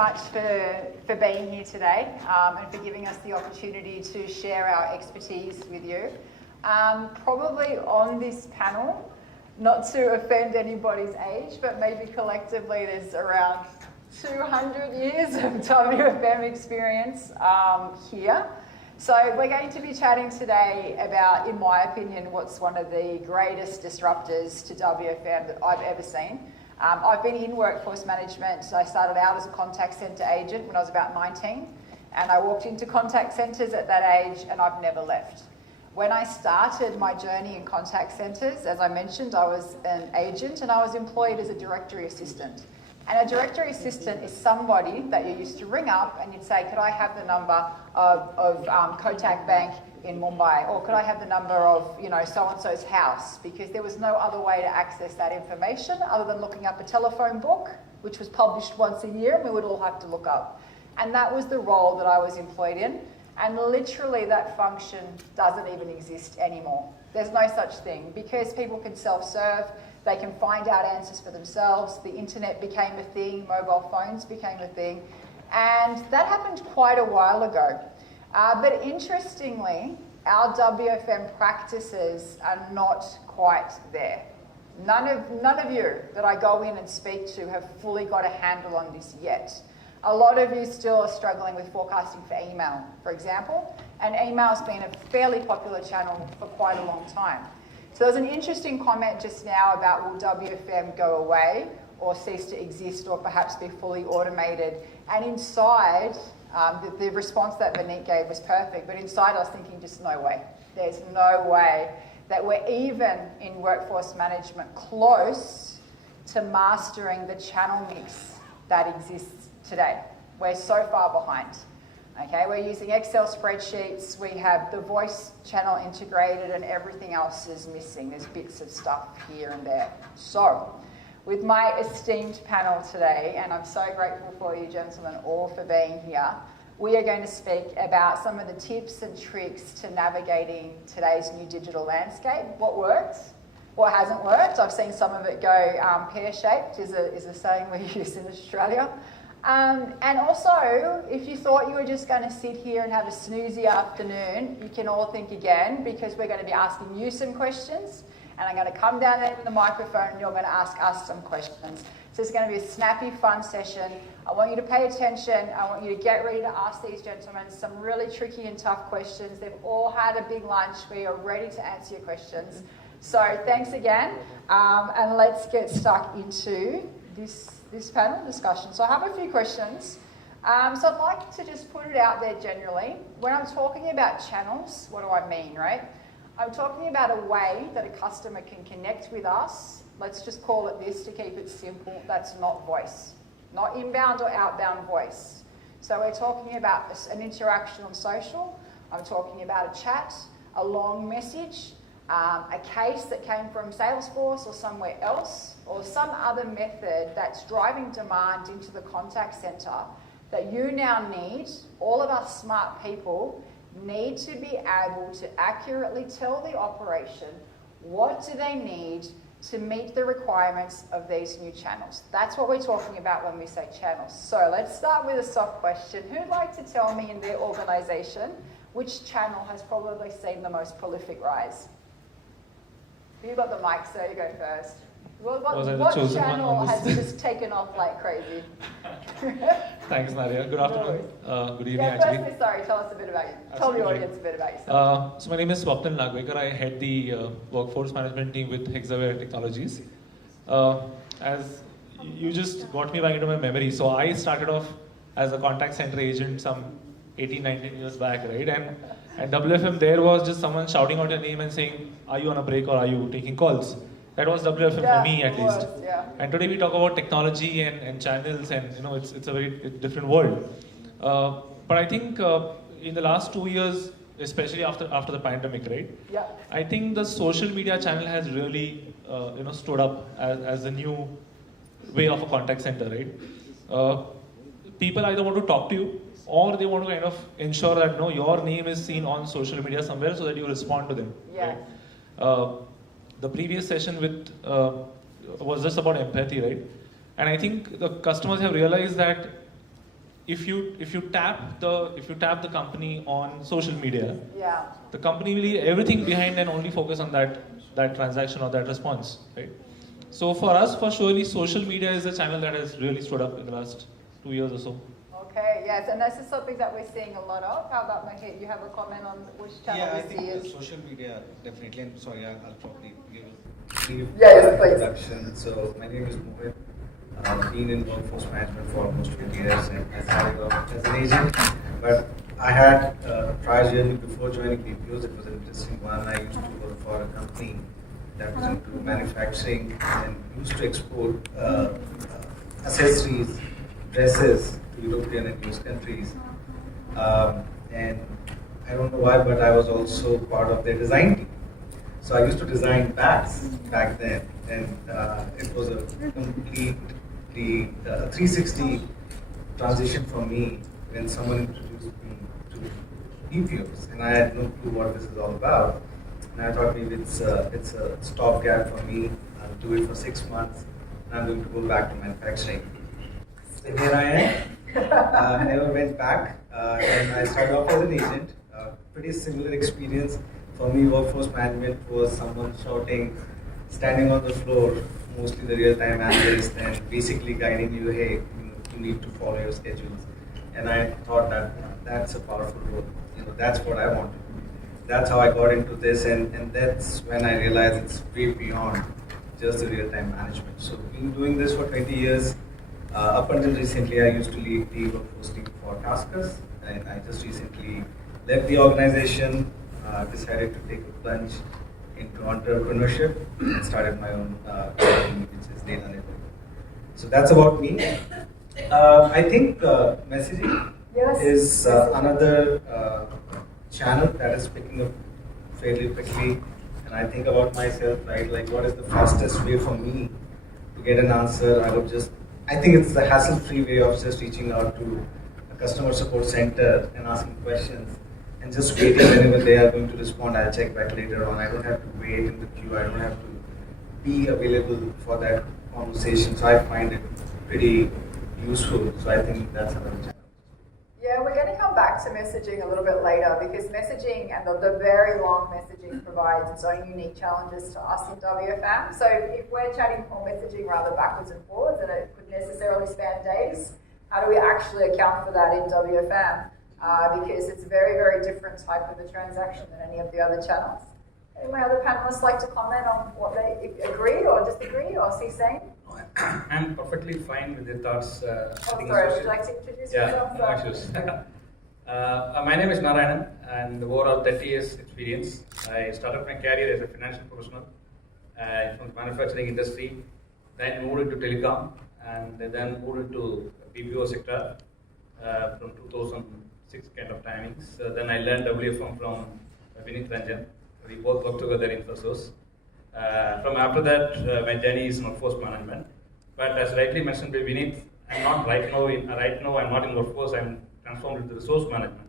much for being here today and for giving us the opportunity to share our expertise with you. Probably on this panel, not to offend anybody's age, but maybe collectively there's around 200 years of WFM experience here. So we're going to be chatting today about, in my opinion, what's one of the greatest disruptors to WFM that I've ever seen. I've been in workforce management. I started out as a contact centre agent when I was about 19, and I walked into contact centres at that age, and I've never left. When I started my journey in contact centres, as I mentioned, I was an agent and I was employed as a directory assistant. And a directory assistant is somebody that you used to ring up and you'd say, could I have the number of Kotak Bank in Mumbai? Or could I have the number of, so-and-so's house? Because there was no other way to access that information other than looking up a telephone book, which was published once a year, and we would all have to look up. And that was the role that I was employed in. And literally that function doesn't even exist anymore. There's no such thing because people can self-serve. They can find out answers for themselves. The internet became a thing, mobile phones became a thing, and that happened quite a while ago. But interestingly, our WFM practices are not quite there. None of you that I go in and speak to have fully got a handle on this yet. A lot of you still are struggling with forecasting for email, for example, and email's been a fairly popular channel for quite a long time. So there was an interesting comment just now about will WFM go away or cease to exist or perhaps be fully automated. And inside, the response that Vineet gave was perfect, but inside I was thinking just no way. There's no way that we're even in workforce management close to mastering the channel mix that exists today. We're so far behind. Okay, we're using Excel spreadsheets, we have the voice channel integrated and everything else is missing. There's bits of stuff here and there. So, with my esteemed panel today, and I'm so grateful for you gentlemen all for being here, we are going to speak about some of the tips and tricks to navigating today's new digital landscape. What worked? What hasn't worked? I've seen some of it go pear-shaped, is a saying we use in Australia. And also, if you thought you were just going to sit here and have a snoozy afternoon, you can all think again because we're going to be asking you some questions and I'm going to come down there with the microphone and you're going to ask us some questions. So it's going to be a snappy, fun session. I want you to pay attention. I want you to get ready to ask these gentlemen some really tricky and tough questions. They've all had a big lunch. We are ready to answer your questions. So thanks again, and let's get stuck into this panel discussion. So I have a few questions. So I'd like to just put it out there generally. When I'm talking about channels, what do I mean, right? I'm talking about a way that a customer can connect with us. Let's just call it this to keep it simple. That's not voice. Not inbound or outbound voice. So we're talking about an interaction on social. I'm talking about a chat, a long message, a case that came from Salesforce or somewhere else, or some other method that's driving demand into the contact centre that you now need, all of us smart people need to be able to accurately tell the operation what do they need to meet the requirements of these new channels. That's what we're talking about when we say channels. So let's start with a soft question. Who'd like to tell me in their organisation which channel has probably seen the most prolific rise? You've got the mic, so you go first. What channel has just taken off like crazy? Thanks, Nadia. Good afternoon. Good evening, firstly, sorry, tell us a bit about you. Tell the audience a bit about yourself. So my name is Swapnil Nagwekar. I head the workforce management team with Hexaware Technologies. As you just got me back into my memory, so I started off as a contact center agent some 18, 19 years back, right? And WFM there was just someone shouting out your name and saying, are you on a break or are you taking calls? That was WFM for me at least. Yeah. And today we talk about technology and channels and it's a very different world. But I think in the last 2 years, especially after the pandemic, right? Yeah. I think the social media channel has really stood up as a new way of a contact center, right? People either want to talk to you or they want to kind of ensure that your name is seen on social media somewhere so that you respond to them. Yeah. Right? The previous session was just about empathy, right? And I think the customers have realized that if you tap the company on social media, Yeah. the company will leave everything behind and only focus on that transaction or that response, right? So for us, for surely, social media is the channel that has really stood up in the last 2 years or so. Okay, yes, and this is something that we're seeing a lot of. How about Mohit? You have a comment on which channel Yeah, I you see think is? social media definitely. And sorry, I'll probably give Yes, please. introduction. So my name is Mohit. I've been in workforce management for almost 20 years, and I started off as an agent. But I had prior journey before joining BPOs. It was an interesting one. I used to work for a company that was into manufacturing and used to export accessories, dresses to European and US countries. And I don't know why, but I was also part of their design team. So I used to design bags back then, and it was a completely 360 transition for me when someone introduced me to BPOs, and I had no clue what this is all about. And I thought maybe it's a stopgap for me. I'll do it for 6 months, and I'm going to go back to manufacturing. And here I am. Never went back, and I started off as an agent. Pretty similar experience. For me, workforce management was someone shouting, standing on the floor, mostly the real-time analyst, and basically guiding you, hey, you need to follow your schedules. And I thought that that's a powerful role. That's what I want to do. That's how I got into this, and that's when I realized it's way beyond just the real-time management. So, been doing this for 20 years. Up until recently, I used to lead the workforce team for Taskers, and I just recently left the organization. Decided to take a plunge into entrepreneurship and started my own company, which is Data Network. So that's about me. I think messaging is another channel that is picking up fairly quickly. And I think about myself, right? Like, what is the fastest way for me to get an answer? I think it's the hassle-free way of just reaching out to a customer support center and asking questions. And just waiting whenever they are going to respond, I'll check back later on. I don't have to wait in the queue. I don't have to be available for that conversation. So I find it pretty useful. So I think that's another challenge. Yeah, we're going to come back to messaging a little bit later because messaging and the very long messaging provides its own unique challenges to us in WFM. So if we're chatting or messaging rather backwards and forwards, and it could necessarily span days, how do we actually account for that in WFM? Because it's a very, very different type of a transaction than any of the other channels. Any my other panelists like to comment on what they agree or disagree or see same? I'm perfectly fine with the thoughts. Sorry, would you like to introduce yourself? No issues. My name is Narayanan, and overall 30 years experience. I started my career as a financial professional from the manufacturing industry, then moved into telecom, and then moved into BPO sector from 2006 kind of timings. Then I learned WFM from Vinith Ranjan. We both worked together in Infosys. From after that, my journey is in workforce management. But as rightly mentioned by Vinith, I'm not right now. I'm not in workforce. I'm transformed into resource management.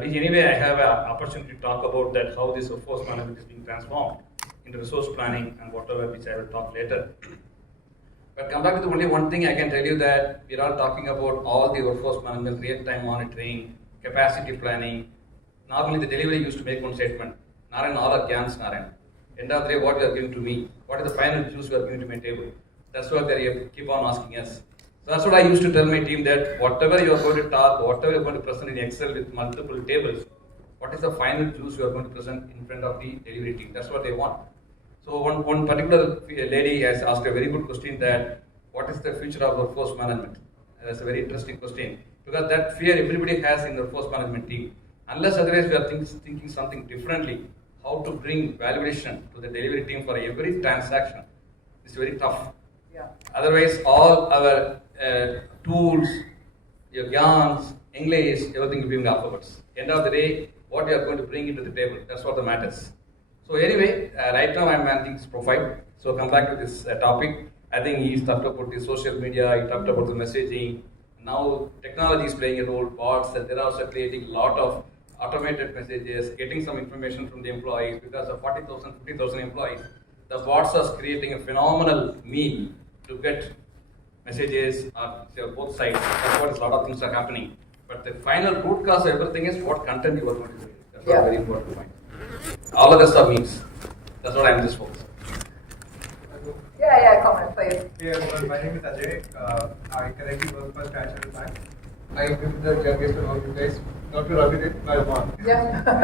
Which anyway, I have an opportunity to talk about that how this workforce management is being transformed into resource planning and whatever, which I will talk later. But come back to the only one thing I can tell you that we're all talking about all the workforce management, real-time monitoring, capacity planning. Normally, the delivery used to make one statement: Narayan, all are GANs, Narayan. End of the day, what you are giving to me? What is the final juice you are giving to my table? That's what they keep on asking us. So that's what I used to tell my team, that whatever you are going to talk, whatever you are going to present in Excel with multiple tables, what is the final juice you are going to present in front of the delivery team? That's what they want. So one particular lady has asked a very good question, that what is the future of workforce management? That's a very interesting question, because that fear everybody has in the workforce management team. Unless otherwise we are thinking something differently, how to bring valuation to the delivery team for every transaction is very tough. Yeah. Otherwise, all our tools, your yarns, English, everything will be in alphabets. End of the day, what you are going to bring into the table, that's what matters. So anyway, right now I'm managing this profile. So come back to this topic. I think he's talked about the social media, he talked about the messaging. Now technology is playing a role, bots, and they're also creating a lot of automated messages, getting some information from the employees. Because of 40,000, 50,000 employees, the bots are creating a phenomenal mean to get messages or both sides. That's what a lot of things are happening. But the final root cause of everything is what content you are going to do. That's what very important to find. All of this are memes. That's what I'm just focused on. Yeah, comment please. Yeah, well, my name is Ajay. I currently work for National Bank. I am the youngest among you guys. Not to rub it in, but one. Yeah. But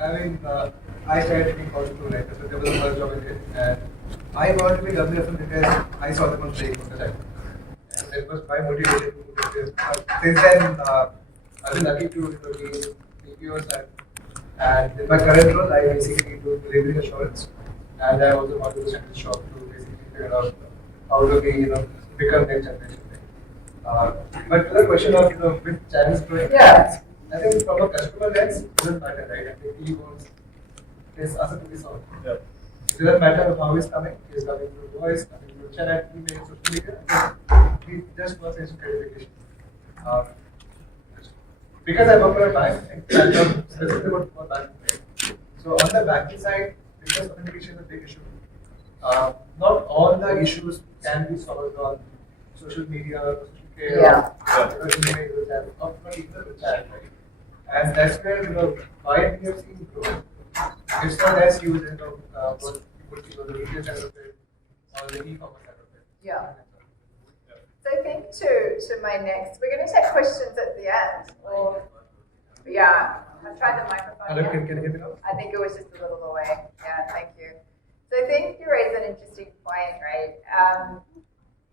I mean, I started taking calls to like so there was a first job I did, and I wanted to be WFM because I saw them on Facebook at the time, and that was my motivation to do this. Since then, I've been lucky to be PPOs and in my current role, I basically do delivery assurance, and I also want to send the shop to basically figure out how do we become next generation. But to the question of which channels growing, Yeah. I think from a customer lens, it doesn't matter, right? I think he wants his asset to be solved. Yeah. It doesn't matter how he's coming. He's coming through voice, coming through chat, email, social media. He just wants his clarification. Because I work for a bank, I know specifically what bank. So on the banking side, because communication is a big issue, not all the issues can be solved on social media, social care, email, not even the chat, right? And that's where why we have seen growth. It's not as huge as what you put the retail side of it or the e-commerce side of it. Yeah. So I think to my next, we're going to take questions at the end. Or, yeah, I've tried the microphone. Hello, can you hear me now? I think it was just a little away. Yeah, thank you. So I think you raise an interesting point, right?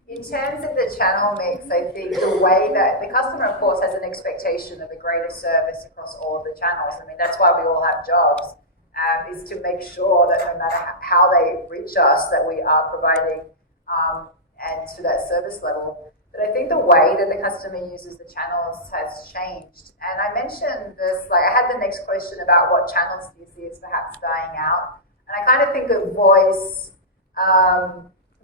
In terms of the channel mix, I think the way that the customer, of course, has an expectation of a greater service across all of the channels. I mean, that's why we all have jobs, is to make sure that no matter how they reach us, that we are providing and to that service level. But I think the way that the customer uses the channels has changed. And I mentioned this, like I had the next question about what channels do you see as perhaps dying out. And I kind of think of voice,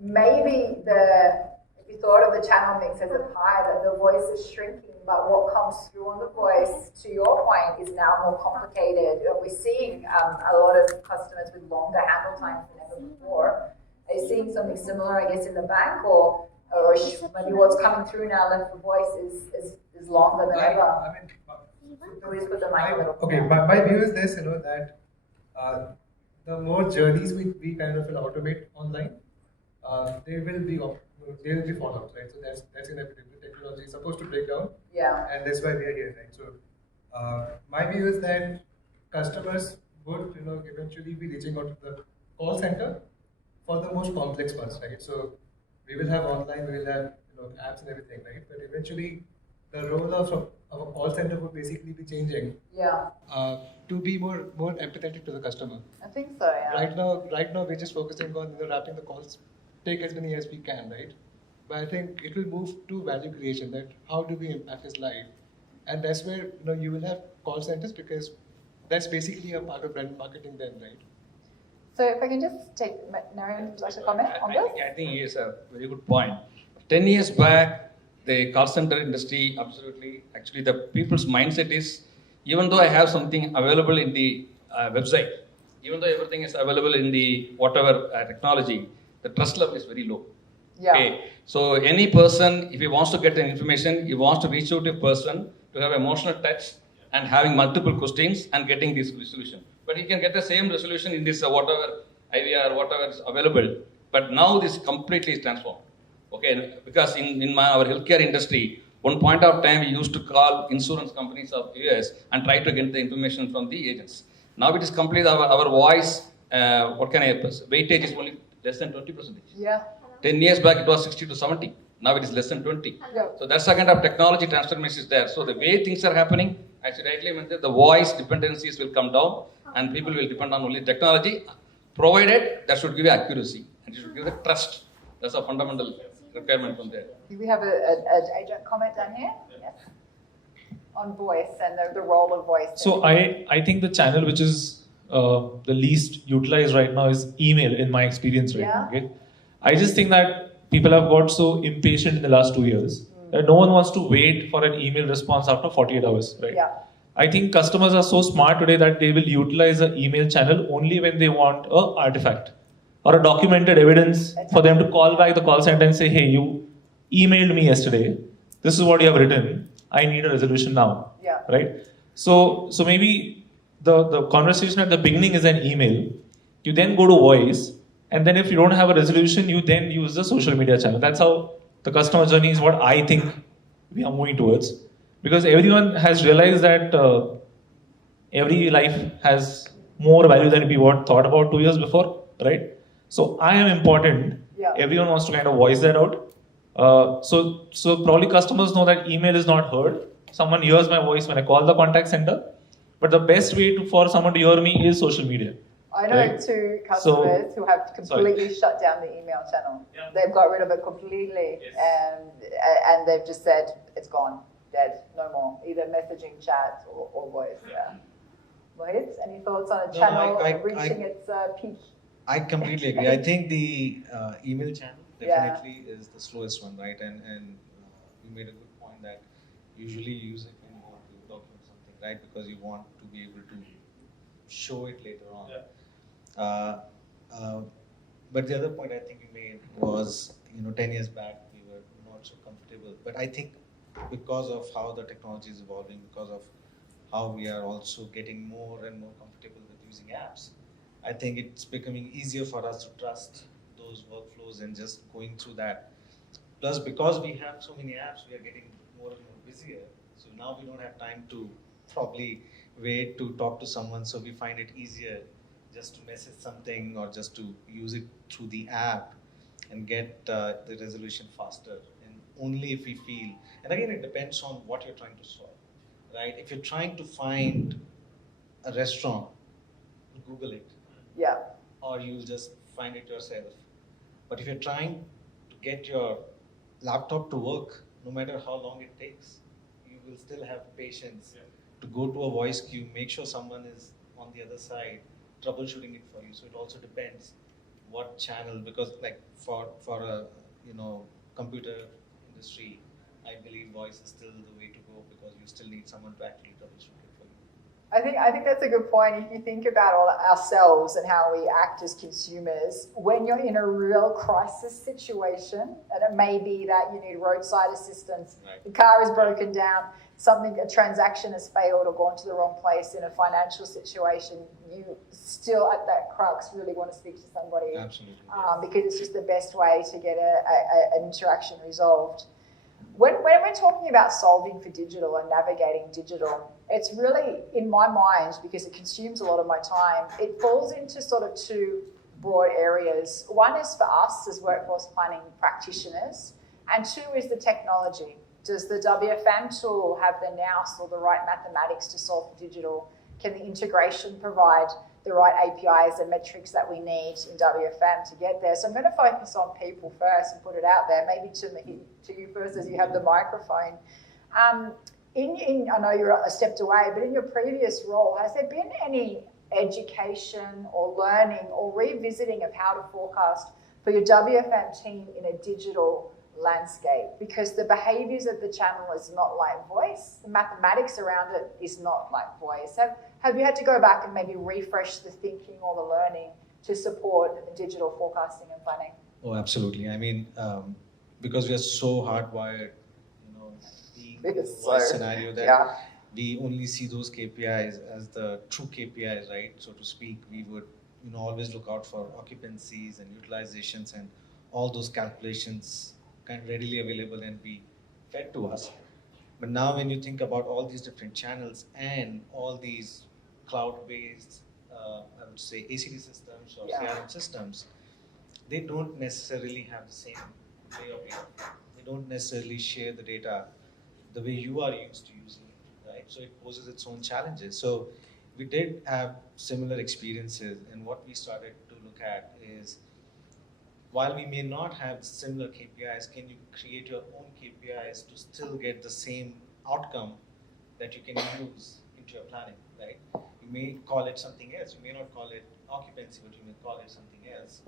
maybe if you thought of the channel mix as a pie, that the voice is shrinking, but what comes through on the voice, to your point, is now more complicated. We're seeing a lot of customers with longer handle times than ever before. Are you seeing something similar, I guess, in the bank, or maybe what's coming through now left for voice is longer than ever? I mean, Please put the mic a little. okay, my view is this, that the more journeys we kind of will automate online, there will be fallouts, right? So that's inevitable. Technology is supposed to break down, and that's why we are here, right? So my view is that customers would eventually be reaching out to the call center for the most complex ones, right? So we will have online, we will have apps and everything, right? But eventually, the role of a call center would basically be changing. To be more empathetic to the customer. I think so. Yeah. Right now, we're just focusing on wrapping the calls, take as many as we can, right? But I think it will move to value creation. That how do we impact his life, and that's where you will have call centers because that's basically a part of brand marketing, then, right? So if I can just take Nadia, would you like to comment on this? I think he is a very good point. 10 years back, the call center industry, absolutely, actually the people's mindset is, even though I have something available in the website, even though everything is available in the whatever technology, the trust level is very low. Yeah. Okay. So any person, if he wants to get an information, he wants to reach out to a person to have emotional touch and having multiple questions and getting this resolution. But he can get the same resolution in this whatever IVR, whatever is available. But now this completely is transformed. Okay, because in our healthcare industry, one point of time we used to call insurance companies of US and try to get the information from the agents. Now it is completely our voice. Weightage is only less than 20%. Yeah. 10 years back it was 60 to 70. Now it is less than 20. Yeah. So that's the kind of technology transformation is there. So the way things are happening, as you rightly mentioned, the voice dependencies will come down and people will depend on only technology, provided that should give you accuracy and it should give the trust. That's a fundamental requirement from there. Do we have an agent comment down here? Yes. On voice and the role of voice. So I think the channel which is the least utilized right now is email, in my experience right now. Okay? I just think that people have got so impatient in the last 2 years that no one wants to wait for an email response after 48 hours, right? Yeah. I think customers are so smart today that they will utilize an email channel only when they want an artifact or a documented evidence for them to call back the call center and say, hey, you emailed me yesterday. This is what you have written. I need a resolution now. Yeah. Right? So maybe the conversation at the beginning is an email. You then go to voice, and then if you don't have a resolution, you then use the social media channel. That's how the customer journey is what I think we are moving towards. Because everyone has realized that every life has more value than we were thought about 2 years before, right? So I am important. Yeah. Everyone wants to kind of voice that out. So probably customers know that email is not heard. Someone hears my voice when I call the contact center. But the best way for someone to hear me is social media. I know right? 2 customers who have completely shut down the email channel. Yeah. They've got rid of it completely, Yes. and they've just said it's gone, dead, no more. Either messaging, chat, or voice. Yeah. Mohit, any thoughts on a No, channel I- reaching its peak? I completely agree. I think the email channel Yeah. definitely is the slowest one, right? And you made a good point that usually you use it when you want to document something, right? Because you want to be able to show it later on. Yeah. But the other point I think you made was, 10 years back we were not so comfortable. But I think because of how the technology is evolving, because of how we are also getting more and more comfortable with using apps, I think it's becoming easier for us to trust those workflows and just going through that. Plus, because we have so many apps, we are getting more and more busier. So now we don't have time to probably wait to talk to someone. So we find it easier just to message something or just to use it through the app and get the resolution faster. And only if we feel, and again, it depends on what you're trying to solve, right? If you're trying to find a restaurant, Google it. Yeah. Or you'll just find it yourself. But if you're trying to get your laptop to work, no matter how long it takes, you will still have patience to go to a voice queue, make sure someone is on the other side, troubleshooting it for you. So it also depends what channel, because like for a computer industry, I believe voice is still the way to go because you still need someone to actually troubleshoot it for you. I think that's a good point. If you think about ourselves and how we act as consumers, when you're in a real crisis situation, and it may be that you need roadside assistance, Right. the car is broken down, a transaction has failed or gone to the wrong place in a financial situation, you still at that crux really want to speak to somebody. Absolutely. Because it's just the best way to get an interaction resolved. When we're talking about solving for digital and navigating digital, it's really, in my mind, because it consumes a lot of my time, it falls into sort of 2 broad areas. One is for us as workforce planning practitioners, and 2 is the technology. Does the WFM tool have the nous or the right mathematics to solve for digital? Can the integration provide the right APIs and metrics that we need in WFM to get there? So I'm going to focus on people first and put it out there, maybe to you first as you have the microphone. I know you're stepped away, but in your previous role, has there been any education or learning or revisiting of how to forecast for your WFM team in a digital landscape? Because the behaviours of the channel is not like voice, the mathematics around it is not like voice. Have you had to go back and maybe refresh the thinking or the learning to support digital forecasting and planning? Oh, absolutely. I mean, because we are so hardwired, being in the voice scenario that we only see those KPIs as the true KPIs, right? So to speak, we would, always look out for occupancies and utilizations and all those calculations kind of readily available and be fed to us. But now when you think about all these different channels and all these cloud-based, I would say ACD systems or CRM systems, they don't necessarily have the same way of data. They don't necessarily share the data the way you are used to using it, right? So it poses its own challenges. So we did have similar experiences, and what we started to look at is, while we may not have similar KPIs, can you create your own KPIs to still get the same outcome that you can use into your planning, right? You may call it something else. You may not call it occupancy, but you may call it something else,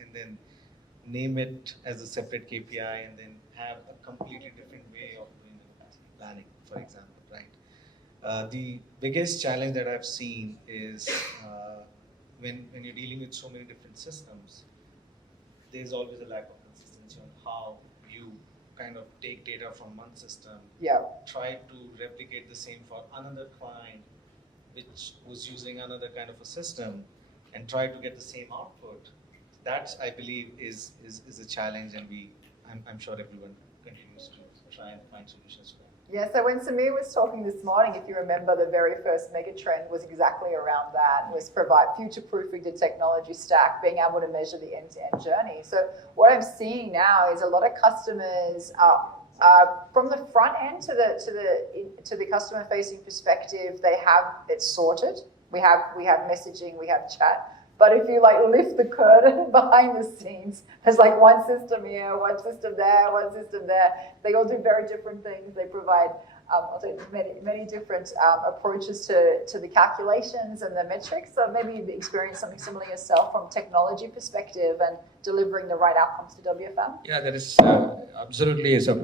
and then name it as a separate KPI and then have a completely different way of doing the capacity planning, for example, right? The biggest challenge that I've seen is when you're dealing with so many different systems, there's always a lack of consistency on how you kind of take data from one system, try to replicate the same for another client, which was using another kind of a system, and try to get the same output. That, I believe, is a challenge, and I'm sure everyone continues to try and find solutions for that. Yeah, so when Samir was talking this morning, if you remember, the very first mega trend was exactly around that, was provide future-proofing the technology stack, being able to measure the end-to-end journey. So what I'm seeing now is a lot of customers from the front end to the customer-facing perspective, they have it sorted. We have messaging, we have chat. But if you lift the curtain behind the scenes, there's one system here, one system there, one system there. They all do very different things. They provide many different approaches to the calculations and the metrics. So maybe you've experienced something similar yourself from technology perspective and delivering the right outcomes to WFM. Yeah, that is absolutely is a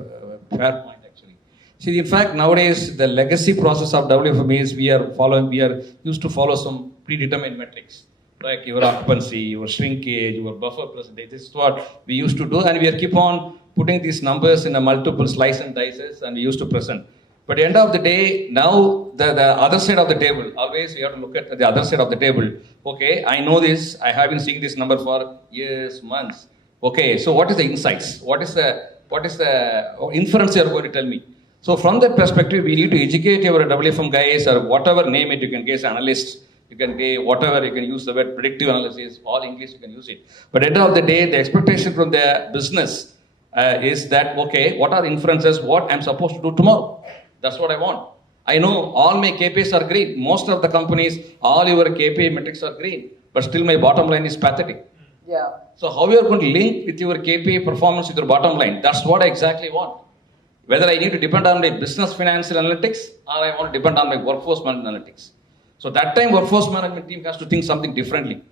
fair point actually. See, in fact, nowadays the legacy process of WFM is we are used to follow some predetermined metrics. Like your occupancy, your shrinkage, your buffer percentage. This is what we used to do, and we keep on putting these numbers in a multiple slice and dices, and we used to present. But at the end of the day, now the other side of the table, always we have to look at the other side of the table. Okay, I know this, I have been seeing this number for years, months. Okay, so what is the insights? What is the inference you are going to tell me? So from that perspective, we need to educate your WFM guys, or whatever name it, you can guess analysts. You can say whatever, you can use the word predictive analysis, all English, you can use it. But at the end of the day, the expectation from the business is that, okay, what are the inferences, what I'm supposed to do tomorrow? That's what I want. I know all my KPIs are green. Most of the companies, all your KPI metrics are green. But still my bottom line is pathetic. Yeah. So how you are going to link with your KPI performance with your bottom line? That's what I exactly want. Whether I need to depend on my business financial analytics or I want to depend on my workforce management analytics. So that time workforce management team has to think something differently.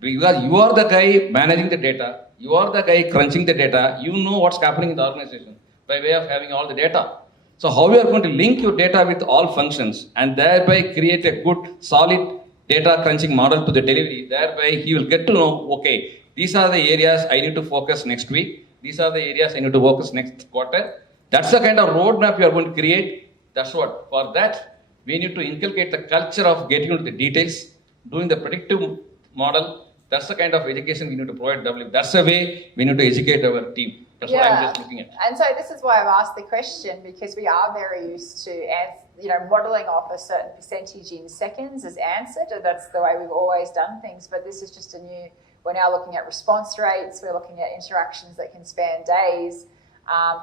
Because you are the guy managing the data, you are the guy crunching the data, you know what's happening in the organization by way of having all the data. So how you are going to link your data with all functions and thereby create a good solid data crunching model to the delivery, thereby he will get to know, okay, these are the areas I need to focus next week, these are the areas I need to focus next quarter. That's the kind of roadmap you are going to create. That's what. For that, we need to inculcate the culture of getting into the details, doing the predictive model. That's the kind of education we need to provide WFM. That's the way we need to educate our team. That's what I'm just looking at. And so this is why I've asked the question, because we are very used to modeling off a certain percentage in seconds as answered, and that's the way we've always done things. But this is just we're now looking at response rates, we're looking at interactions that can span days.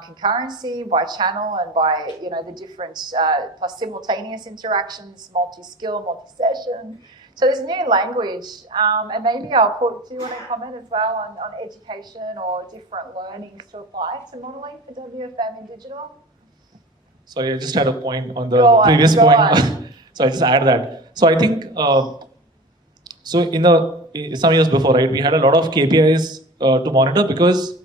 Concurrency by channel and by the different plus simultaneous interactions, multi-skill, multi-session. So there's new language, and maybe I'll put. Do you want to comment as well on education or different learnings to apply to modelling for WFM in digital? Sorry, I just had a point on the previous point. So I just add that. So I think so in some years before, right, we had a lot of KPIs to monitor because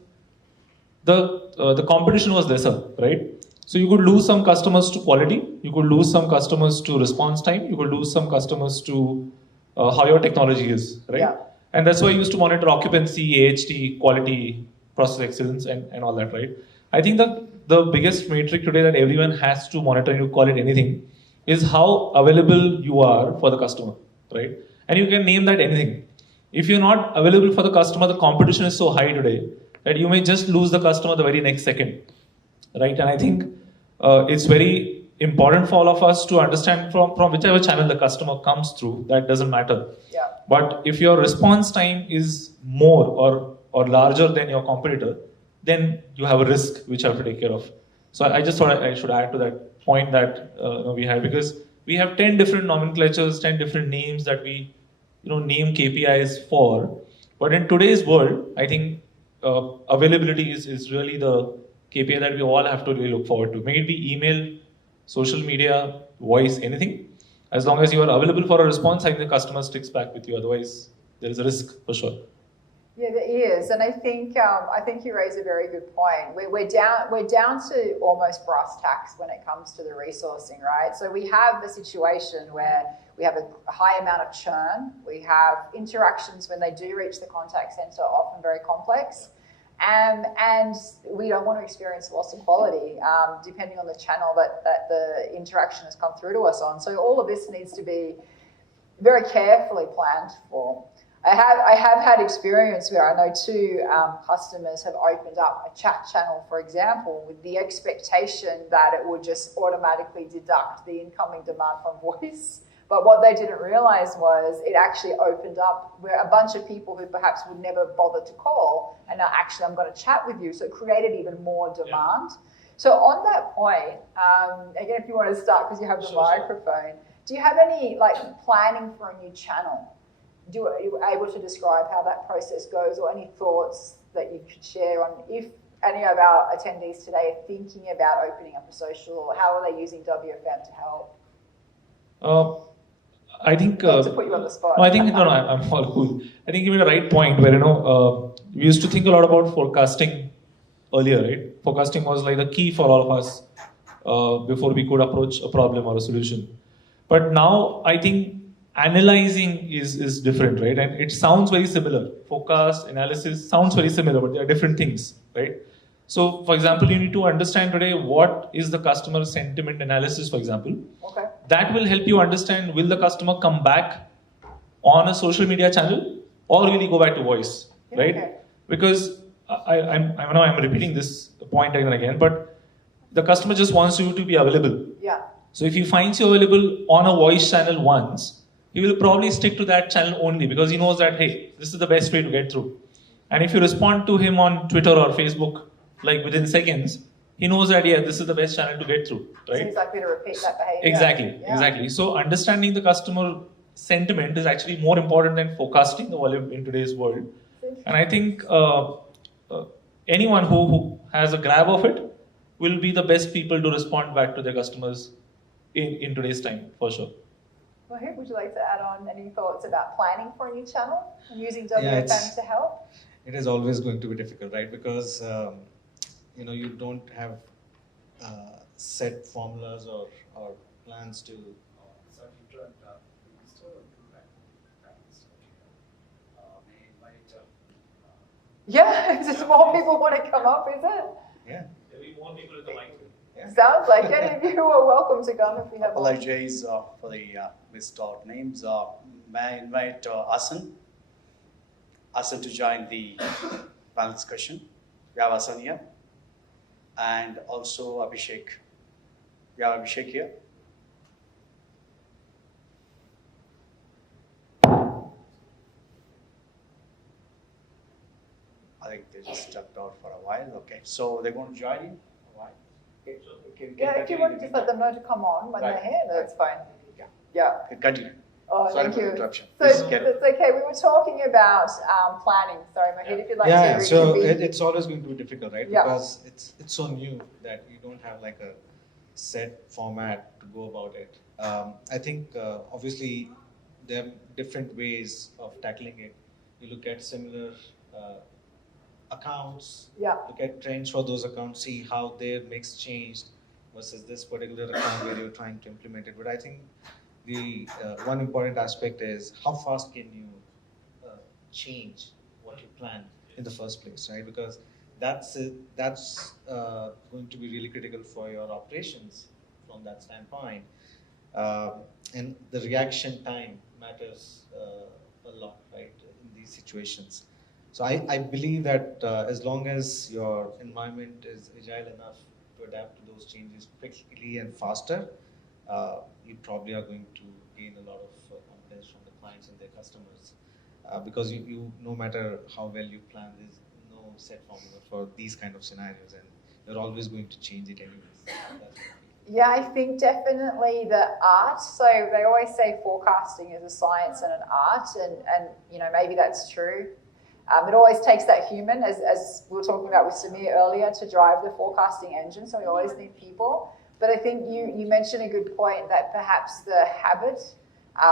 the competition was lesser, right? So you could lose some customers to quality, you could lose some customers to response time, you could lose some customers to how your technology is, right? Yeah. And that's why you used to monitor occupancy, AHT, quality, process excellence, and all that, right? I think that the biggest metric today that everyone has to monitor, you call it anything, is how available you are for the customer, right? And you can name that anything. If you're not available for the customer, the competition is so high today that you may just lose the customer the very next second, right? And I think it's very important for all of us to understand from whichever channel the customer comes through, that doesn't matter. Yeah. But if your response time is more or larger than your competitor, then you have a risk which you have to take care of. So I just thought I should add to that point that we had, because we have 10 different nomenclatures, 10 different names that we name KPIs for. But in today's world, I think availability is really the KPI that we all have to really look forward to. May it be email, social media, voice, anything. As long as you are available for a response, I think the customer sticks back with you. Otherwise, there is a risk for sure. Yeah, there is, and I think you raise a very good point. We're down to almost brass tacks when it comes to the resourcing, right? So we have a situation where We have a high amount of churn. We have interactions when they do reach the contact center, often very complex. And we don't want to experience loss of quality, depending on the channel that the interaction has come through to us on. So all of this needs to be very carefully planned for. I have had experience where I know two customers have opened up a chat channel, for example, with the expectation that it would just automatically deduct the incoming demand from voice. But what they didn't realize was it actually opened up where a bunch of people who perhaps would never bother to call, and now actually I'm going to chat with you. So it created even more demand. Yeah. So on that point, again, if you want to start because you have the microphone, do you have any planning for a new channel? Are you able to describe how that process goes, or any thoughts that you could share on if any of our attendees today are thinking about opening up a social, or how are they using WFM to help? I think. Not to put you on the spot. No, I think I'm all cool. I think you made a right point where we used to think a lot about forecasting earlier, right? Forecasting was like the key for all of us before we could approach a problem or a solution. But now I think analyzing is different, right? And it sounds very similar. Forecast, analysis sounds very similar, but they are different things, right? So, for example, you need to understand today what is the customer sentiment analysis, for example. Okay. That will help you understand, will the customer come back on a social media channel or will he go back to voice, right? Okay. Because I know I'm repeating this point again and again, but the customer just wants you to be available. Yeah. So if he finds you available on a voice channel once, he will probably stick to that channel only because he knows that, hey, this is the best way to get through. And if you respond to him on Twitter or Facebook, like within seconds, he knows that, yeah, this is the best channel to get through, right? Seems likely to repeat that behavior. Exactly. So understanding the customer sentiment is actually more important than forecasting the volume in today's world. And I think anyone who has a grab of it will be the best people to respond back to their customers in today's time, for sure. Well, would you like to add on any thoughts about planning for a new channel and using WFM to help? It is always going to be difficult, right? Because you don't have set formulas or plans to. Yeah, just more people want to come up, is it? Yeah. Maybe more people at the mic. Yeah. Sounds like any of you are welcome to come if you have. Apologies for the missed out names. May I invite Asan to join the panel discussion. We have Asan here, and also Abhishek. We have Abhishek here. I think they just stepped out for a while. Okay, so they're going to join you. Yeah, if you want to just let them know to come on when they're here, that's fine. Yeah. Continue. Oh, sorry thank for you. the interruption. So it's okay. We were talking about planning. Sorry, Mohit, if you'd like to. So it's always going to be difficult, right? Yeah. Because it's so new that you don't have like a set format to go about it. I think obviously there are different ways of tackling it. You look at similar accounts, look at trends for those accounts, see how their mix changed versus this particular account where you're trying to implement it. But I think the one important aspect is how fast can you change what you planned in the first place, right? Because that's going to be really critical for your operations from that standpoint. And the reaction time matters a lot, right, in these situations. So I believe that as long as your environment is agile enough to adapt to those changes quickly and faster, you probably are going to gain a lot of confidence from the clients and their customers. Because you no matter how well you plan, there's no set formula for these kind of scenarios, and you're always going to change it anyways. Yeah, I think definitely the art. So they always say forecasting is a science and an art, and maybe that's true. It always takes that human, as we were talking about with Samir earlier, to drive the forecasting engine. So we always need people. But I think you mentioned a good point that perhaps the habit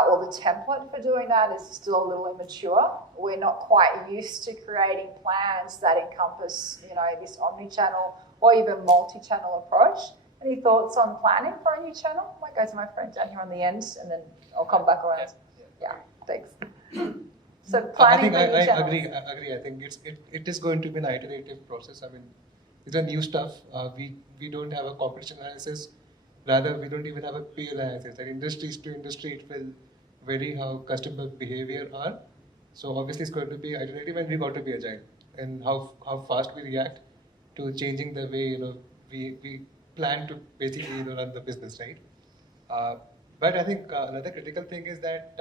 or the template for doing that is still a little immature. We're not quite used to creating plans that encompass, this omni-channel or even multi-channel approach. Any thoughts on planning for a new channel? Might go to my friend down here on the end, and then I'll come back around. Yeah, thanks. So planning for new channels. I agree. I think it is going to be an iterative process. I mean, these are new stuff. We don't have a competition analysis. Rather, we don't even have a peer analysis. Like industries to industry, it will vary how customer behavior are. So obviously, it's going to be iterative, and we got to be agile and how fast we react to changing the way we plan to basically run the business, right? But I think another critical thing is that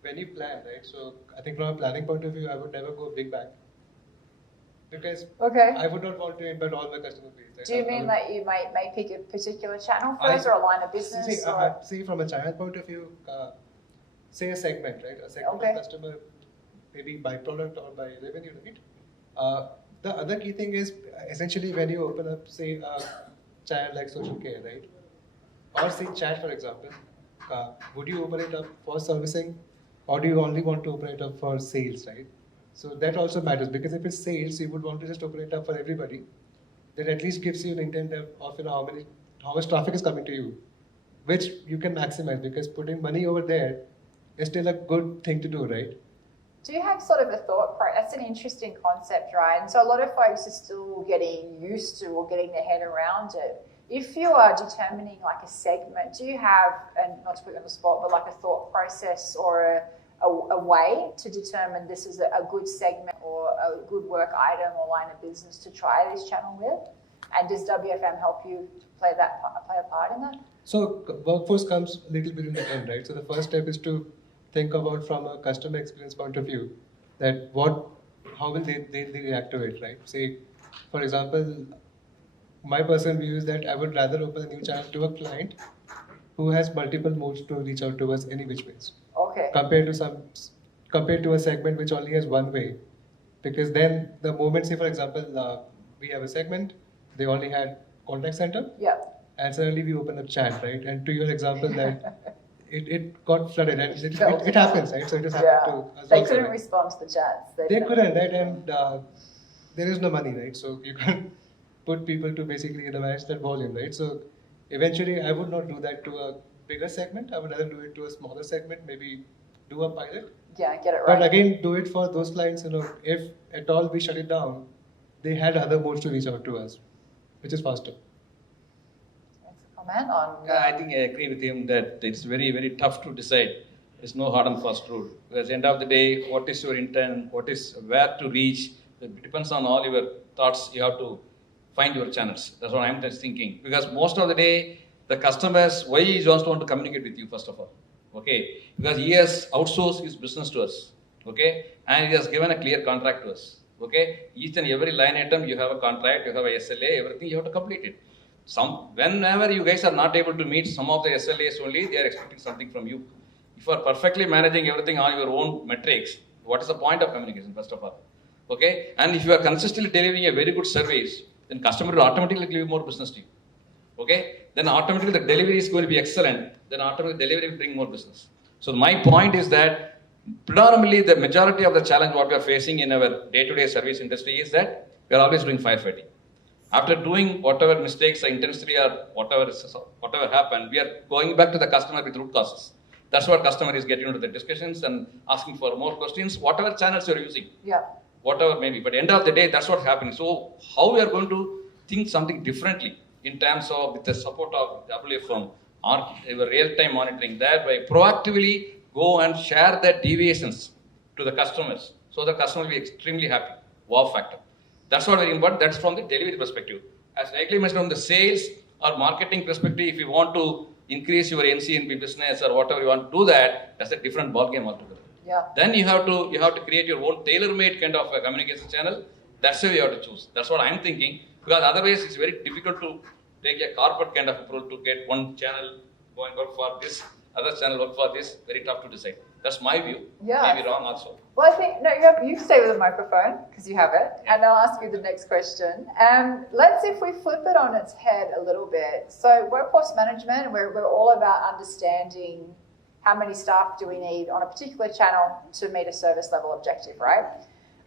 when you plan, right? So I think from a planning point of view, I would never go big bang because I would not want to embed all my customer base. Right? Do you mean that you may pick a particular channel first or a line of business? See, from a channel point of view, say a segment, right? A segment of customer, maybe by product or by revenue, right? The other key thing is essentially when you open up, say, a channel like social care, right? Or say chat, for example, would you open it up for servicing or do you only want to open it up for sales, right? So that also matters because if it's sales, you would want to just open it up for everybody. That at least gives you an intent of how much traffic is coming to you, which you can maximize because putting money over there is still a good thing to do, right? Do you have sort of a thought process? That's an interesting concept, right? And so a lot of folks are still getting used to or getting their head around it. If you are determining like a segment, do you have, and not to put you on the spot, but like a thought process or a way to determine this is a good segment or a good work item or line of business to try this channel with? And does WFM help you play a part in that? So workforce comes a little bit in the end, right? So the first step is to think about from a customer experience point of view that how will they react to it, right? Say, for example, my personal view is that I would rather open a new channel to a client who has multiple modes to reach out to us any which ways. Okay. Compared to a segment which only has one way, because then the moment, say for example, we have a segment, they only had contact center, and suddenly we open up chat, right? And to your example that it got flooded, and it happens, right? So it just happened to us. They couldn't respond to the chats. They couldn't, right? And there is no money, right? So you can't put people to basically manage that volume, right? So eventually, I would not do that to a bigger segment. I would rather do it to a smaller segment, maybe do a pilot. Yeah, get it right. But again, do it for those clients, if at all we shut it down, they had other modes to reach out to us, which is faster. Comment on? Yeah, I think I agree with him that it's very, very tough to decide. There's no hard and fast rule. Because at the end of the day, what is your intent, where to reach, it depends on all your thoughts. You have to find your channels. That's what I'm just thinking. Because most of the day, the customers, why he just want to communicate with you, first of all. Okay? Because he has outsourced his business to us. Okay? And he has given a clear contract to us. Okay? Each and every line item, you have a contract, you have a SLA, everything, you have to complete it. Whenever you guys are not able to meet some of the SLAs only, they are expecting something from you. If you are perfectly managing everything on your own metrics, what is the point of communication, first of all? Okay? And if you are consistently delivering a very good service, then customer will automatically give more business to you. Okay? Then automatically the delivery is going to be excellent. Then automatically delivery will bring more business. So my point is that predominantly the majority of the challenge what we are facing in our day-to-day service industry is that we are always doing firefighting. After doing whatever mistakes intensely or whatever happened, we are going back to the customer with root causes. That's what customer is getting into the discussions and asking for more questions, whatever channels you're using. Yeah. Whatever maybe. But end of the day, that's what happens. So how we are going to think something differently in terms of with the support of WFM or real-time monitoring, thereby proactively go and share the deviations to the customers. So the customer will be extremely happy. Wow factor. That's what very important. That's from the delivery perspective. As rightly mentioned, from the sales or marketing perspective, if you want to increase your NCNP business or whatever you want to do that's a different ballgame altogether. Yeah. Then you have to create your own tailor-made kind of a communication channel. That's how you have to choose. That's what I'm thinking. Because otherwise it's very difficult to take a corporate kind of approach to get one channel go and work for this, other channel work for this. Very tough to decide. That's my view. Yeah. Maybe wrong also. Well, I think, no, you stay with the microphone because you have it, and I'll ask you the next question. Let's see if we flip it on its head a little bit. So workforce management, we're all about understanding how many staff do we need on a particular channel to meet a service level objective, right?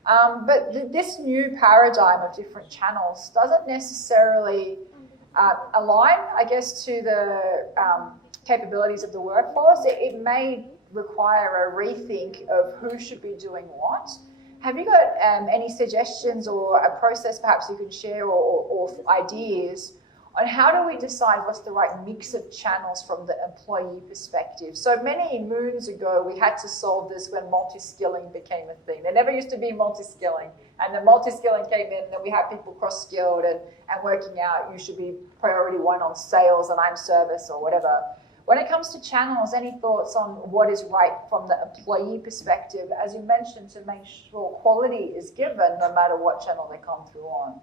But this new paradigm of different channels doesn't necessarily align, I guess, to the capabilities of the workforce, it may require a rethink of who should be doing what. Have you got any suggestions or a process perhaps you can share or ideas on how do we decide what's the right mix of channels from the employee perspective? So many moons ago, we had to solve this when multi-skilling became a thing. There never used to be multi-skilling. And the multi-skilling came in, and then we had people cross-skilled and working out you should be priority one on sales and I'm service or whatever. When it comes to channels, any thoughts on what is right from the employee perspective, as you mentioned, to make sure quality is given no matter what channel they come through on?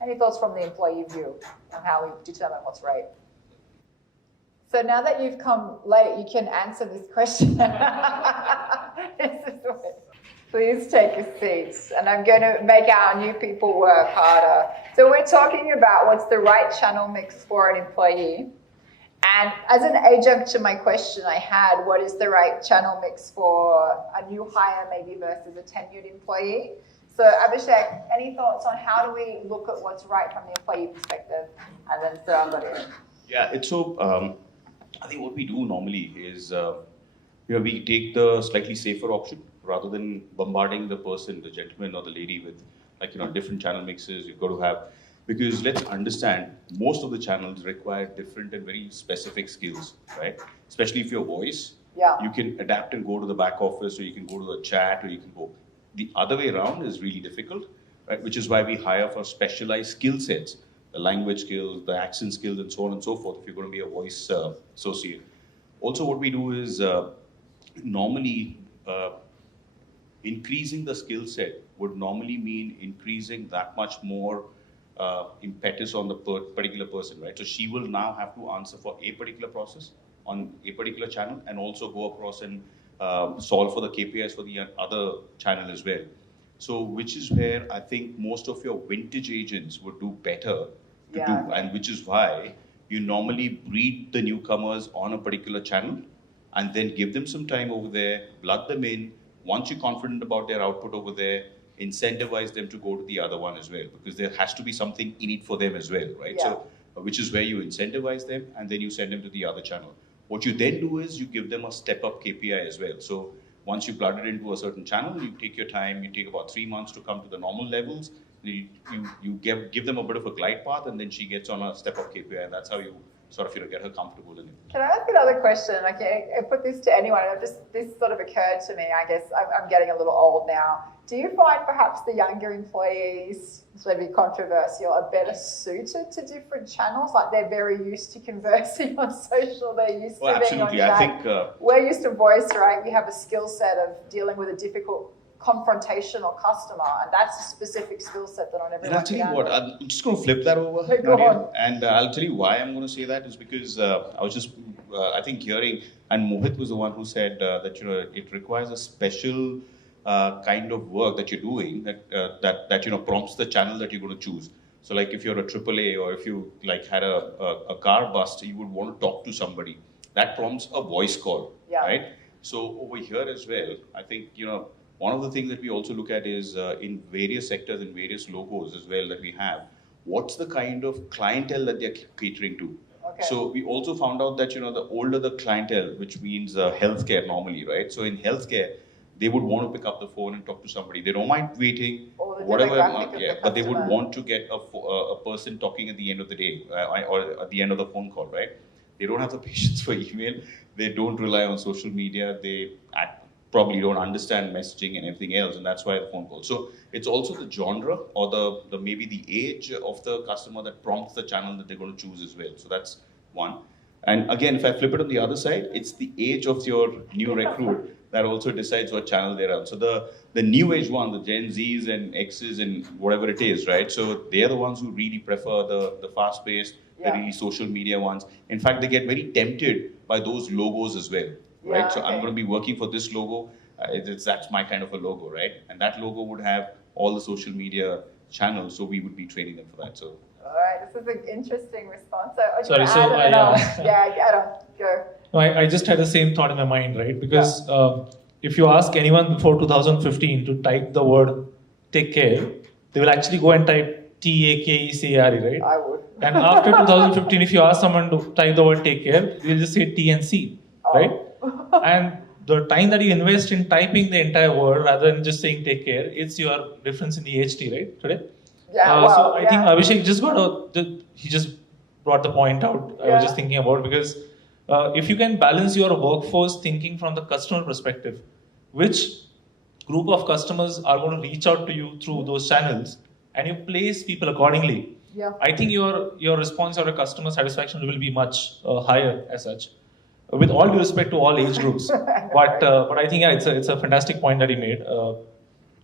Any thoughts from the employee view on how we determine what's right? So now that you've come late, you can answer this question. Please take a seat, and I'm going to make our new people work harder. So we're talking about what's the right channel mix for an employee. And as an adjunct to my question I had, what is the right channel mix for a new hire maybe versus a tenured employee? So Abhishek, any thoughts on how do we look at what's right from the employee perspective? And then Sir, I'll go to you. Yeah, it's so, I think what we do normally is, we take the slightly safer option rather than bombarding the person, the gentleman or the lady with different channel mixes you've got to have. Because let's understand, most of the channels require different and very specific skills, right? Especially if your voice, you can adapt and go to the back office, or you can go to the chat, or you can go. The other way around is really difficult, right? Which is why we hire for specialized skill sets, the language skills, the accent skills, and so on and so forth, if you're going to be a voice associate. Also, what we do is normally increasing the skill set would normally mean increasing that much more impetus on the particular person, right? So she will now have to answer for a particular process on a particular channel and also go across and solve for the KPIs for the other channel as well. So which is where I think most of your vintage agents would do better to do, and which is why you normally breed the newcomers on a particular channel and then give them some time over there, blood them in. Once you're confident about their output over there, incentivize them to go to the other one as well, because there has to be something in it for them as well, right? So, which is where you incentivize them and then you send them to the other channel. What you then do is you give them a step-up KPI as well. So once you plug it into a certain channel, you take your time, you take about 3 months to come to the normal levels, you give them a bit of a glide path, and then she gets on a step-up KPI, and that's how you sort of get her comfortable in it. Can I ask another question? Okay, I put this to anyone. This sort of occurred to me. I guess I'm getting a little old now. Do you find perhaps the younger employees, this may be controversial, are better suited to different channels? Like they're very used to conversing on social, they're used to being on chat. I think we're used to voice, right? We have a skill set of dealing with a difficult confrontational customer, and that's a specific skill set that not everyone. And I'll tell you what, I'm just going to flip that over, Nadia, and I'll tell you why I'm going to say that is because I was just, I think hearing, and Mohit was the one who said that it requires a special kind of work that you're doing that prompts the channel that you're going to choose. So like if you're a AAA or if you had a car bust, you would want to talk to somebody. That prompts a voice call, right? So over here as well, I think one of the things that we also look at is in various sectors and various logos as well that we have, what's the kind of clientele that they're catering to? Okay. So we also found out that, the older the clientele, which means healthcare normally, right? So in healthcare, they would want to pick up the phone and talk to somebody. They don't mind waiting, whatever, but they would want to get a person talking at the end of the day or at the end of the phone call, right? They don't have the patience for email. They don't rely on social media. They probably don't understand messaging and everything else, and that's why the phone call. So it's also the genre or the maybe the age of the customer that prompts the channel that they're going to choose as well. So that's one. And again, if I flip it on the other side, it's the age of your new recruit that also decides what channel they're on. So the new age one, the Gen Zs and Xs and whatever it is, right? So they're the ones who really prefer the fast-paced, the really social media ones. In fact, they get very tempted by those logos as well. Right, so I'm going to be working for this logo. That's my kind of a logo, right? And that logo would have all the social media channels, so we would be training them for that. So. All right, this is an interesting response. So, sorry, so add on, go. No, I just had the same thought in my mind, right? Because if you ask anyone before 2015 to type the word "take care," they will actually go and type TAKECARE, right? I would. And after 2015, if you ask someone to type the word take care, they'll just say T and C, right? And the time that you invest in typing the entire word rather than just saying take care, it's your difference in the HT, right? Today? Yeah, So I think Abhishek he just brought the point out I was just thinking about, because if you can balance your workforce thinking from the customer perspective, which group of customers are going to reach out to you through those channels, and you place people accordingly, I think your response or your customer satisfaction will be much higher as such. With all due respect to all age groups, but I think it's a fantastic point that he made.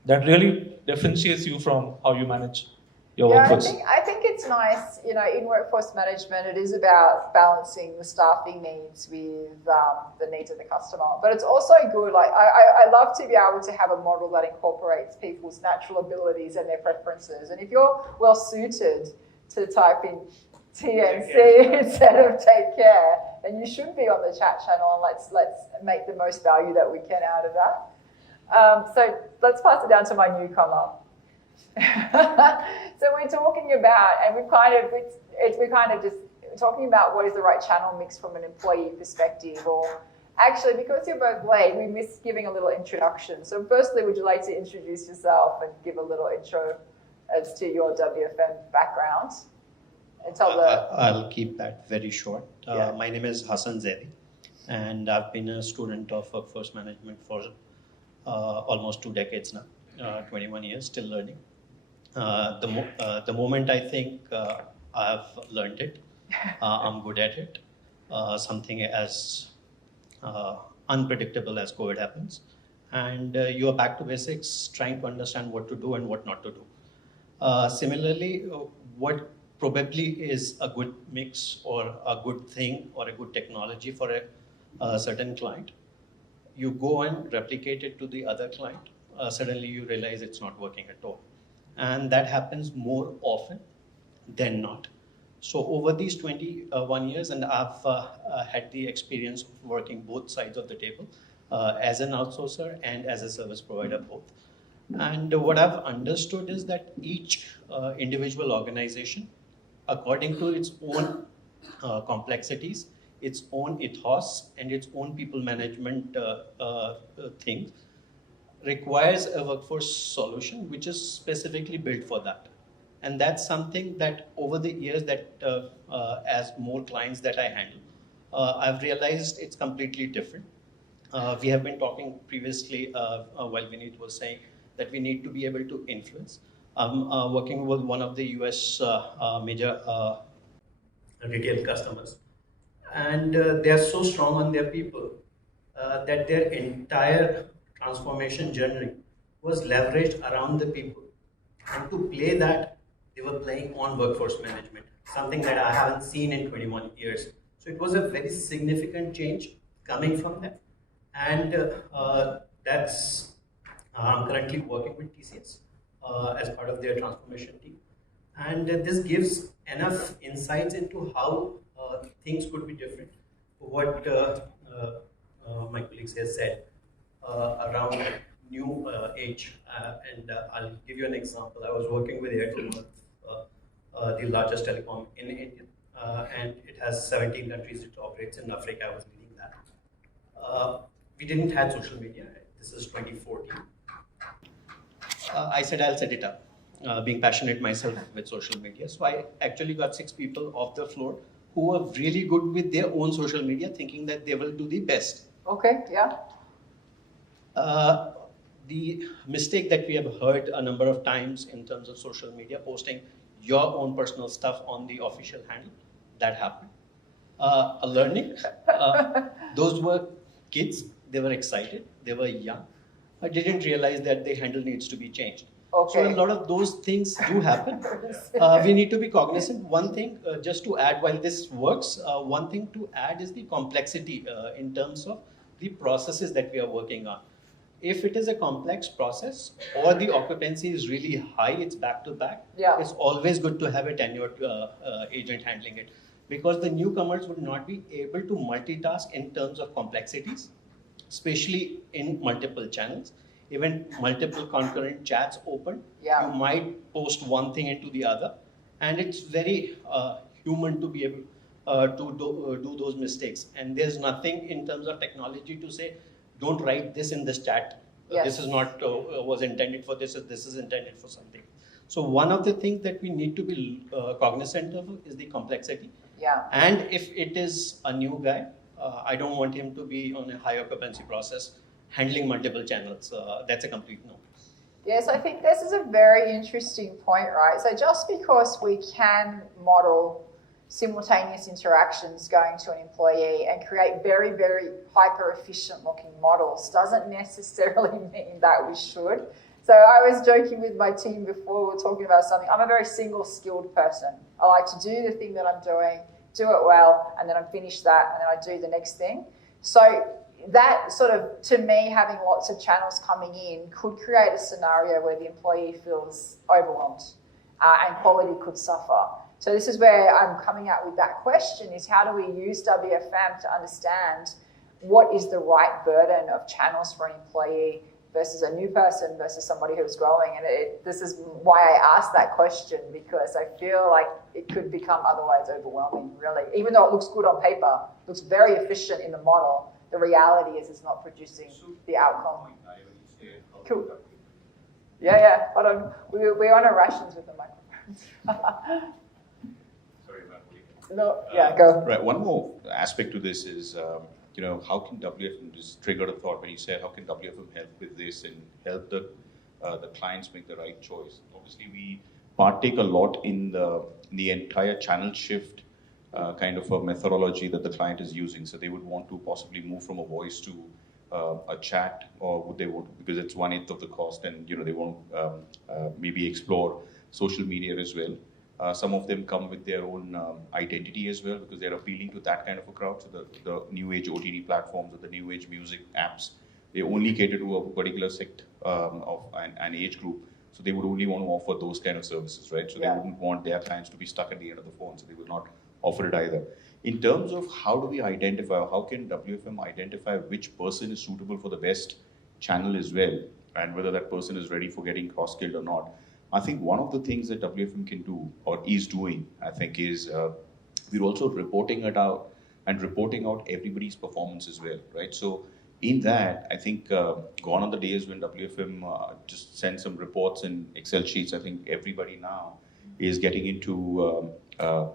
That really differentiates you from how you manage your workforce. I think it's nice, in workforce management, it is about balancing the staffing needs with the needs of the customer. But it's also good, I love to be able to have a model that incorporates people's natural abilities and their preferences. And if you're well suited to type in TNC instead of take care, then you should be on the chat channel, and let's make the most value that we can out of that. So let's pass it down to my newcomer. So we're talking about, and we're kind of just talking about what is the right channel mix from an employee perspective, or actually, because you're both late, we missed giving a little introduction. So firstly, would you like to introduce yourself and give a little intro as to your WFM background? And tell I'll keep that very short. My name is Hassan Zaidi, and I've been a student of workforce management for almost 2 decades now, 21 years, still learning. The moment I think I've learned it, I'm good at it. Something as unpredictable as COVID happens, and you are back to basics, trying to understand what to do and what not to do. Similarly, what probably is a good mix or a good thing or a good technology for a certain client, you go and replicate it to the other client, suddenly you realize it's not working at all. And that happens more often than not. So over these 21 years, and I've had the experience of working both sides of the table, as an outsourcer and as a service provider both. And what I've understood is that each individual organization, according to its own complexities, its own ethos, and its own people management thing, requires a workforce solution which is specifically built for that. And that's something that over the years that as more clients that I handle, I've realized it's completely different. We have been talking previously while Vineet was saying that we need to be able to influence. I'm working with one of the US major retail customers, and they are so strong on their people that their entire transformation journey was leveraged around the people. And to play that, they were playing on workforce management, something that I haven't seen in 21 years. So it was a very significant change coming from them. And I'm currently working with TCS as part of their transformation team. And this gives enough insights into how things could be different. What my colleagues have said around new age. And I'll give you an example. I was working with Airtel, the largest telecom in India, and it has 17 countries it operates in. Africa, I was leading that. We didn't have social media. This is 2014. I said I'll set it up, being passionate myself with social media. So I actually got 6 people off the floor who were really good with their own social media, thinking that they will do the best. Okay, yeah. The mistake that we have heard a number of times in terms of social media, posting your own personal stuff on the official handle, that happened. A learning, those were kids, they were excited, they were young. I didn't realize that the handle needs to be changed. Okay. So a lot of those things do happen. We need to be cognizant. One thing, just to add, while this works, one thing to add is the complexity in terms of the processes that we are working on. If it is a complex process or the occupancy is really high, it's back to back, it's always good to have a tenured agent handling it, because the newcomers would not be able to multitask in terms of complexities, especially in multiple channels. even multiple concurrent chats open, Yeah. you might post one thing into the other, and it's very human to be able to do those mistakes. And there's nothing in terms of technology to say, don't write this in this chat. Yes. This is not was intended for this, or this is intended for something. So one of the things that we need to be cognizant of is the complexity. Yeah. And if it is a new guy, I don't want him to be on a high occupancy process, handling multiple channels. That's a complete no. Yes, I think this is a very interesting point, right? So just because we can model simultaneous interactions going to an employee and create very, very hyper-efficient looking models doesn't necessarily mean that we should. So I was joking with my team before, we were talking about something. I'm a very single-skilled person. I like to do the thing that I'm doing, do it well, and then I finish that, and then I do the next thing. So that sort of, to me, having lots of channels coming in could create a scenario where the employee feels overwhelmed and quality could suffer. So this is where I'm coming out with that question, is how do we use WFM to understand what is the right burden of channels for an employee versus a new person versus somebody who's growing. And this is why I asked that question, because I feel like it could become otherwise overwhelming, really. Even though it looks good on paper, looks very efficient in the model, the reality is it's not producing the outcome. Cool. Yeah. Hold on. We're on a rations with the microphones. No, yeah, go. Right. One more aspect to this is, how can WFM, just triggered a thought when you said, how can WFM help with this and help the clients make the right choice? Obviously, we partake a lot in the entire channel shift kind of a methodology that the client is using. So they would want to possibly move from a voice to a chat, or would they want, because it's 1/8 of the cost, and they want maybe explore social media as well. Some of them come with their own identity as well, because they're appealing to that kind of a crowd. So the new age OTT platforms or the new age music apps, they only cater to a particular sect of an age group. So they would only want to offer those kind of services, right? So they wouldn't want their clients to be stuck at the end of the phone. So they would not offer it either. In terms of how do we identify, how can WFM identify which person is suitable for the best channel as well, and whether that person is ready for getting cross-skilled or not? I think one of the things that WFM can do, or is doing, I think, is we're also reporting it out and reporting out everybody's performance as well, right? So in that, I think gone are the days when WFM just sends some reports in Excel sheets. I think everybody now is getting into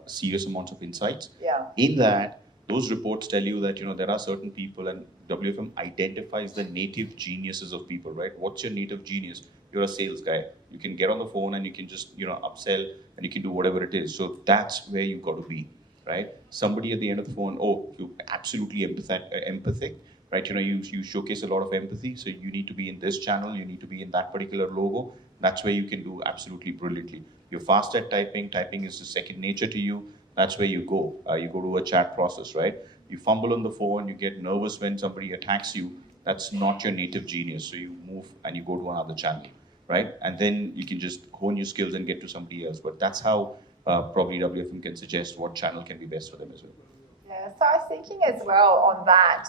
serious amounts of insights. Yeah. In that, those reports tell you that there are certain people, and WFM identifies the native geniuses of people, right? What's your native genius? You're a sales guy. You can get on the phone and you can just upsell, and you can do whatever it is. So that's where you've got to be, right? Somebody at the end of the phone, you're absolutely empathic, right? You showcase a lot of empathy. So you need to be in this channel. You need to be in that particular logo. That's where you can do absolutely brilliantly. You're fast at typing. Typing is a second nature to you. That's where you go. You go to a chat process, right? You fumble on the phone. You get nervous when somebody attacks you. That's not your native genius. So you move and you go to another channel, right? And then you can just hone your skills and get to somebody else. But that's how probably WFM can suggest what channel can be best for them as well. Yeah, so I was thinking as well on that,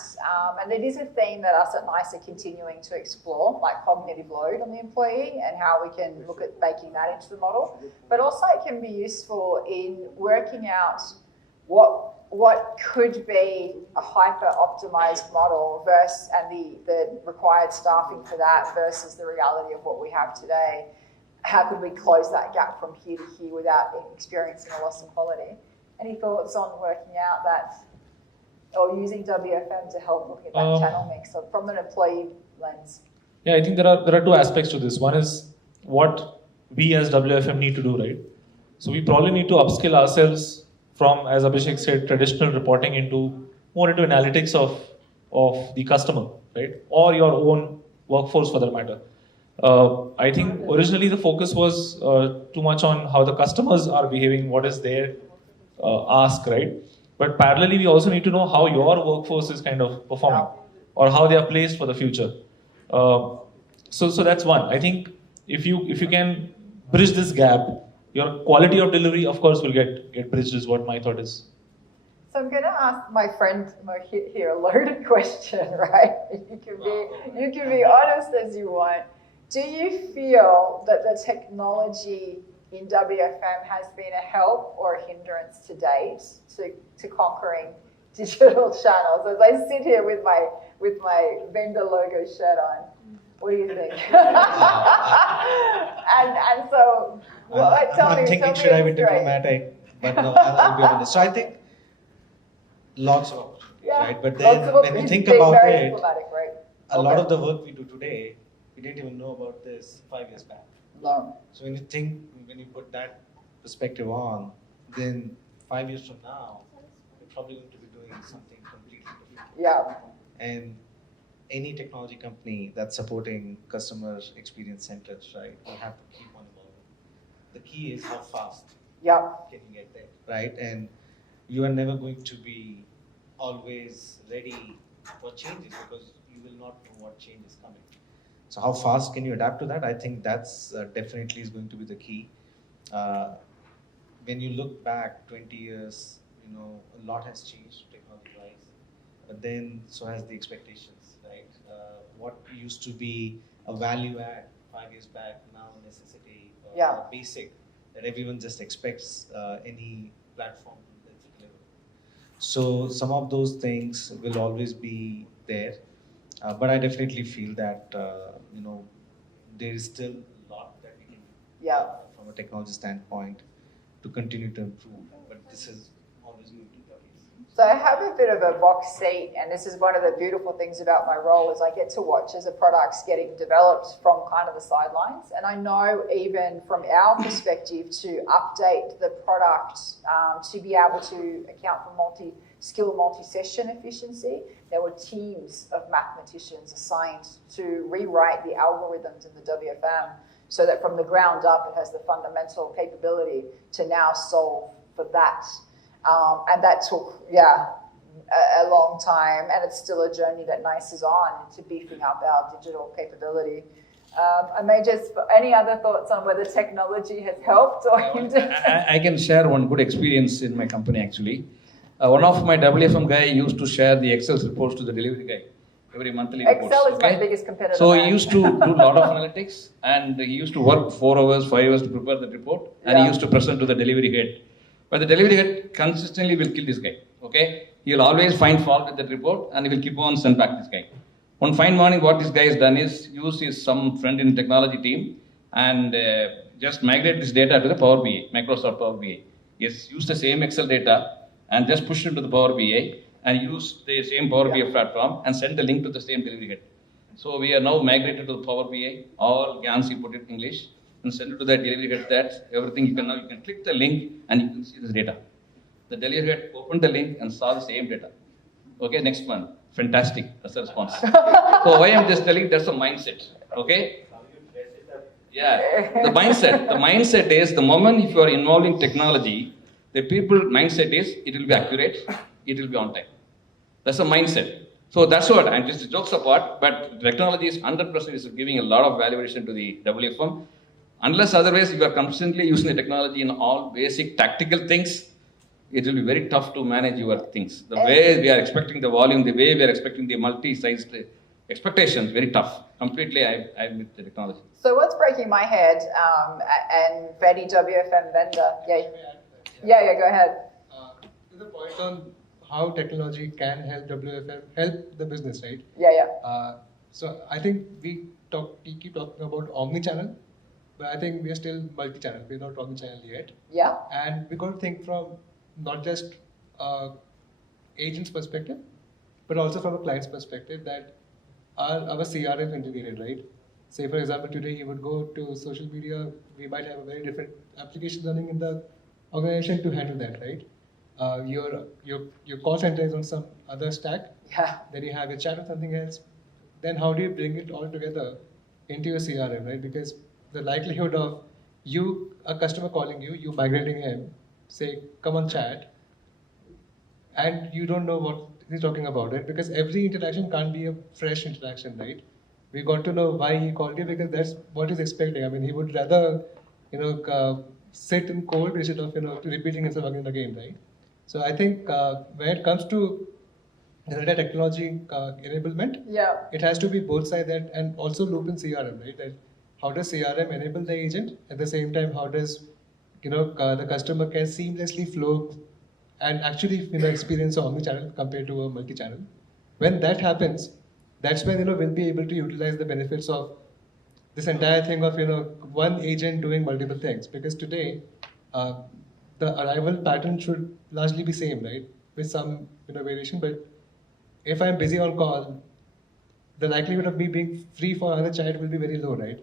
and it is a theme that us at NICE are continuing to explore, like cognitive load on the employee and how we can look at baking that into the model. But also it can be useful in working out what could be a hyper-optimized model versus, and the required staffing for that versus the reality of what we have today. How could we close that gap from here to here without experiencing a loss in quality? Any thoughts on working out that, or using WFM to help look at that channel mix from an employee lens? Yeah, I think there are two aspects to this. One is what we as WFM need to do, right? So we probably need to upskill ourselves from, as Abhishek said, traditional reporting more into analytics of the customer, right? Or your own workforce for that matter. I think originally the focus was too much on how the customers are behaving, what is their ask, right? But parallelly, we also need to know how your workforce is kind of performing or how they are placed for the future. So that's one. I think if you can bridge this gap, your quality of delivery, of course, will get bridged, is what my thought is. So I'm going to ask my friend Mohit here a loaded question, right? You can be honest as you want. Do you feel that the technology in WFM has been a help or a hindrance to date to conquering digital channels? As I sit here with my vendor logo shirt on, what do you think? and so, I'm thinking, should I be diplomatic? But no, I'll be honest. So I think lots of opportunities, right? But then when you think about it, right? a lot of the work we do today, we didn't even know about this 5 years back. No. So when you put that perspective on, then 5 years from now, we're probably going to be doing something completely different. Yeah. And any technology company that's supporting customer experience centers, right, will have to keep on evolving. The key is how fast can you get there, right? And you are never going to be always ready for changes because you will not know what change is coming. So how fast can you adapt to that? I think that's definitely is going to be the key. When you look back 20 years, a lot has changed technology-wise, but then so has the expectations, right? What used to be a value add 5 years back, now a necessity, basic, that everyone just expects any platform to deliver. So some of those things will always be there. But I definitely feel that there is still a lot that we can do from a technology standpoint to continue to improve. But this is always going to be the case. So I have a bit of a box seat, and this is one of the beautiful things about my role is I get to watch as a product's getting developed from kind of the sidelines. And I know even from our perspective to update the product to be able to account for multi-skill, multi-session efficiency, there were teams of mathematicians assigned to rewrite the algorithms in the WFM so that from the ground up it has the fundamental capability to now solve for that. And that took, a long time, and it's still a journey that NICE is on to beefing up our digital capability. I may just, any other thoughts on whether technology has helped or hindered? I can share one good experience in my company actually. One of my WFM guy used to share the Excel reports to the delivery guy every monthly reports. Excel is my biggest competitor. So he used to do a lot of analytics, and he used to work 4 hours, 5 hours to prepare the report, and he used to present to the delivery head. But the delivery head consistently will kill this guy. Okay, he will always find fault with that report, and he will keep on send back this guy. One fine morning, what this guy has done is use some friend in the technology team and just migrate this data to the Power BI, Microsoft Power BI. Yes, use the same Excel data and just push it to the Power BI and use the same Power BI platform and send the link to the same delivery head. So we are now migrated to the Power BI, all GANs you put it in English and send it to the delivery head. That everything you can click the link and you can see this data. The delivery head opened the link and saw the same data. Okay, next one. Fantastic. That's the response. So why I'm just telling, that's a mindset. Okay? Yeah. The mindset is the moment if you are involving technology, the people mindset is it will be accurate, it will be on time. That's a mindset. So that's what, and just jokes apart, but technology is 100% is giving a lot of valuation to the WFM. Unless otherwise you are constantly using the technology in all basic tactical things, it will be very tough to manage your things. The way we are expecting the volume, the way we are expecting the multi-sized expectations, very tough. Completely, I'm with the technology. So what's breaking my head, and Betty WFM vendor, go ahead. To the point on how technology can help WFM, help the business, right? So I think we keep talking about omni-channel, but I think we are still multi-channel. We're not omni-channel yet. Yeah. And we got to think from not just agent's perspective, but also from a client's perspective that our CRM is integrated, right? Say for example, today you would go to social media, we might have a very different application running in the organization to handle that, right? Your call center is on some other stack. Then you have your chat or something else. Then how do you bring it all together into your CRM, right? Because the likelihood of a customer calling you migrating him, say, come on chat, and you don't know what he's talking about, right? Because every interaction can't be a fresh interaction, right? We got to know why he called you because that's what he's expecting. I mean, he would rather, sit in cold instead of, repeating himself again and again, right? So I think when it comes to data technology enablement, it has to be both sides and also loop in CRM, right? That how does CRM enable the agent? At the same time, how does the customer can seamlessly flow and actually experience an omni-channel compared to a multi-channel. When that happens, that's when we'll be able to utilize the benefits of this entire thing of one agent doing multiple things. Because today, the arrival pattern should largely be same, right? With some variation, but if I'm busy on call, the likelihood of me being free for another child will be very low, right?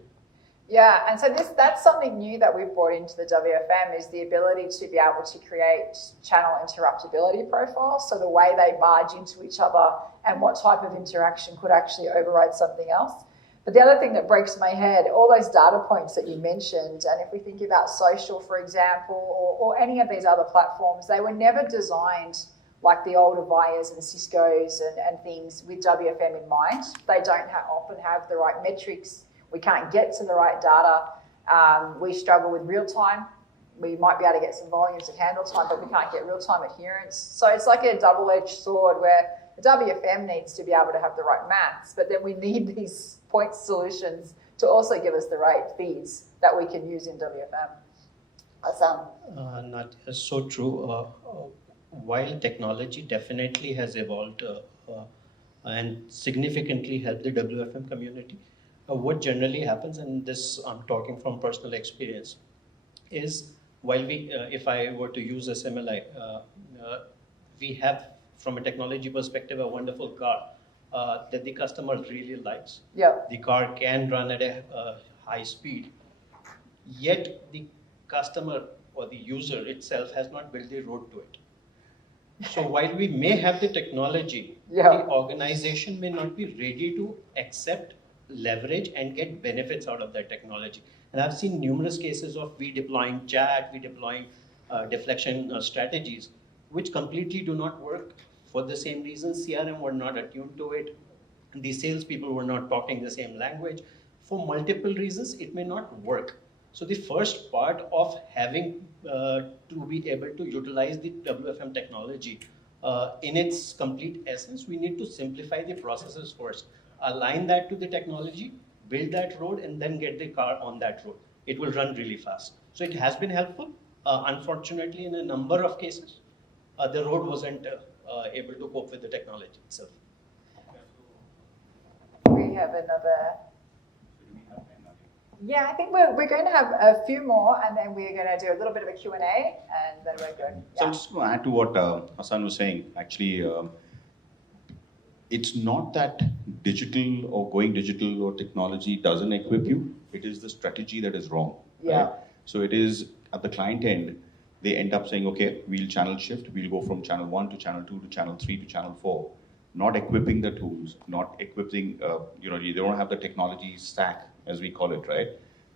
Yeah, and so that's something new that we've brought into the WFM is the ability to be able to create channel interruptibility profiles, so the way they barge into each other and what type of interaction could actually override something else. But the other thing that breaks my head, all those data points that you mentioned, and if we think about social, for example, or any of these other platforms, they were never designed like the old Avayas and Ciscos and things with WFM in mind. They don't often have the right metrics. We can't get to the right data. We struggle with real time. We might be able to get some volumes of handle time, but we can't get real time adherence. So it's like a double-edged sword where the WFM needs to be able to have the right maths, but then we need these point solutions to also give us the right feeds that we can use in WFM. Nadia, so true. While technology definitely has evolved and significantly helped the WFM community, what generally happens, and this I'm talking from personal experience, is while we, if I were to use a simile, we have from a technology perspective a wonderful car that the customer really likes. Yeah. The car can run at a high speed, yet the customer or the user itself has not built the road to it. So while we may have the technology, the organization may not be ready to accept, leverage, and get benefits out of that technology. And I've seen numerous cases of we deploying chat, we deploying deflection strategies, which completely do not work for the same reasons. CRM were not attuned to it. The salespeople were not talking the same language. For multiple reasons, it may not work. So the first part of having to be able to utilize the WFM technology in its complete essence, we need to simplify the processes first. Align that to the technology, build that road, and then get the car on that road. It will run really fast. So it has been helpful. Unfortunately, in a number of cases, the road wasn't able to cope with the technology itself. We have another. Yeah, I think we're going to have a few more, and then we're going to do a little bit of a Q&A, and then we're good. So I'm just going to add to what Hassan was saying. Actually, it's not that digital or going digital or technology doesn't equip you. It is the strategy that is wrong. Yeah. Right? So it is at the client end, they end up saying, okay, we'll channel shift. We'll go from channel 1 to channel 2 to channel 3 to channel 4. Not equipping the tools, not equipping, they don't have the technology stack, as we call it, right?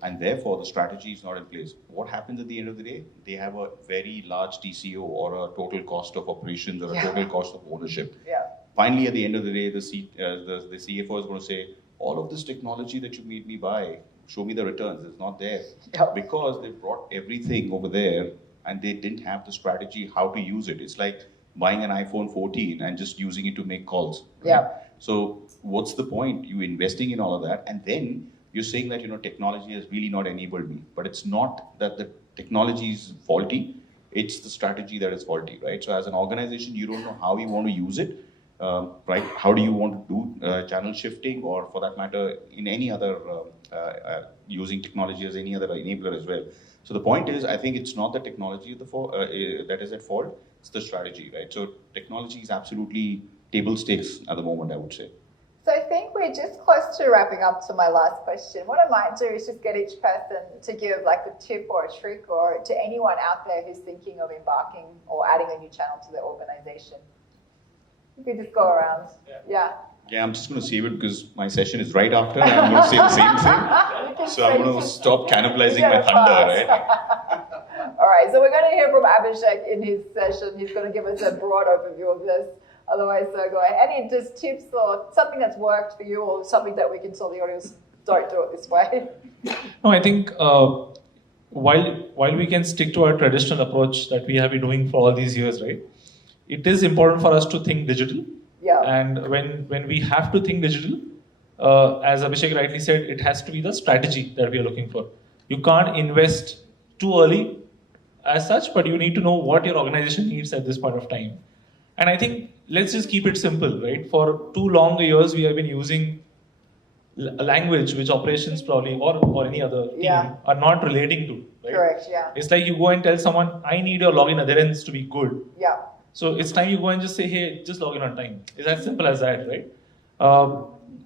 And therefore, the strategy is not in place. What happens at the end of the day? They have a very large TCO or a total cost of operations or a total cost of ownership. Yeah. Finally, at the end of the day, the CFO is going to say, all of this technology that you made me buy, show me the returns. It's not there. Yep. Because they brought everything over there and they didn't have the strategy how to use it. It's like buying an iPhone 14 and just using it to make calls. Right? Yeah. So what's the point? You investing in all of that, and then you're saying that technology has really not enabled me. But it's not that the technology is faulty; it's the strategy that is faulty, right? So as an organization, you don't know how you want to use it, right? How do you want to do channel shifting, or for that matter, in any other using technology as any other enabler as well. So the point is, I think it's not the technology that is at fault. It's the strategy, right? So technology is absolutely table stakes at the moment, I would say. So I think we're just close to wrapping up to my last question. What I might do is just get each person to give like a tip or a trick or to anyone out there who's thinking of embarking or adding a new channel to their organization. You could just go around. Yeah. Yeah, I'm just going to save it because my session is right after and I'm going to say the same thing. So I'm going to stop cannibalizing my thunder, right? All right, so we're going to hear from Abhishek in his session. He's going to give us a broad overview of this. Otherwise, so go ahead. Any just tips or something that's worked for you or something that we can tell the audience, don't do it this way? No, I think while we can stick to our traditional approach that we have been doing for all these years, right? it is important for us to think digital. Yeah. And when we have to think digital, as Abhishek rightly said, it has to be the strategy that we are looking for. You can't invest too early as such, but you need to know what your organization needs at this point of time. And I think let's just keep it simple, right? For too long years, we have been using a language which operations probably or any other team are not relating to. Right? Correct, yeah. It's like you go and tell someone, I need your login adherence to be good. Yeah. So it's time you go and just say, hey, just log in on time. It's as simple as that, right?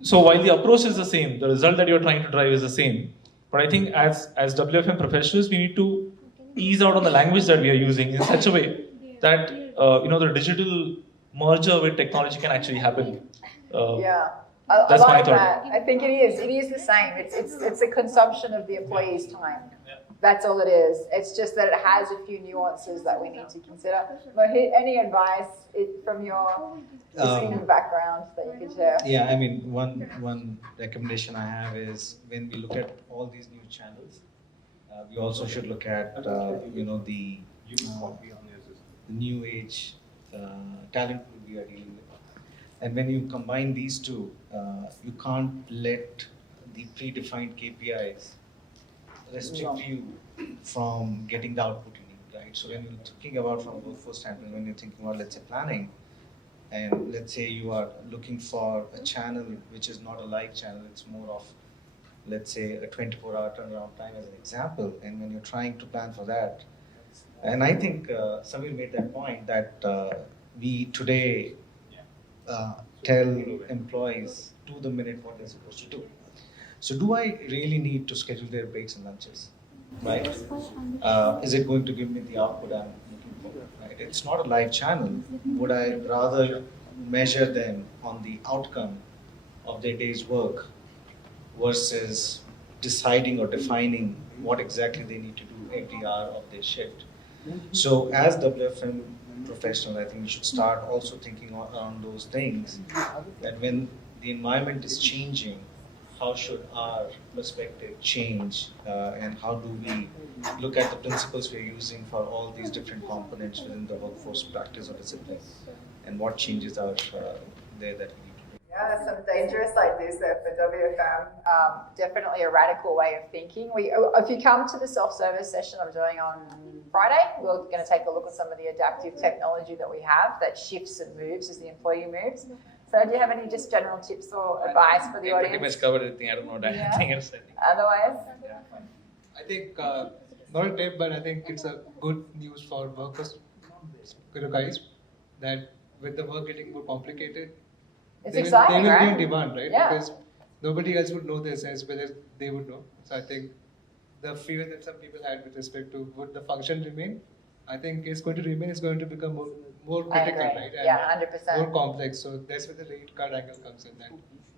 So while the approach is the same, the result that you're trying to drive is the same. But I think as WFM professionals, we need to ease out on the language that we are using in such a way that the digital merger with technology can actually happen. Yeah. I That's my like thought. that. I think it is. It is the same. It's a consumption of the employee's time. Yeah. That's all it is. It's just that it has a few nuances that we need to consider. Mohit, any advice from your esteemed background that you could share? Yeah, I mean, one recommendation I have is when we look at all these new channels, we also should look at the new age talent pool we are dealing with. And when you combine these two, you can't let the predefined KPIs restrict you from getting the output you need, right? So when you're thinking about from a workforce standpoint, when you're thinking about, let's say, planning, and let's say you are looking for a channel which is not a live channel, it's more of, let's say, a 24-hour turnaround time as an example, and when you're trying to plan for that, and I think Samir made that point that we today tell employees to the minute what they're supposed to do. So do I really need to schedule their breaks and lunches, right? Is it going to give me the output I'm looking for, right? It's not a live channel. Would I rather measure them on the outcome of their day's work versus deciding or defining what exactly they need to do every hour of their shift? So as WFM professional, I think we should start also thinking around those things, that when the environment is changing, how should our perspective change, and how do we look at the principles we're using for all these different components within the workforce practice or discipline, and what changes are there that we need to do. Yeah, there's some dangerous ideas there for WFM. Definitely a radical way of thinking. If you come to the self-service session I'm doing on Friday, we're going to take a look at some of the adaptive technology that we have that shifts and moves as the employee moves. So do you have any just general tips or advice for the audience? Pretty much covered everything. I don't know anything else. Otherwise? I think, not a tip, but I think it's a good news for workers, guys, that with the work getting more complicated, It's exciting, they will right? be in demand, right? Yeah. Because nobody else would know this as well as they would know. So I think the fear that some people had with respect to would the function remain, I think it's going to remain. It's going to become more critical, right? And yeah, 100%. more complex. So that's where the rate card angle comes in. That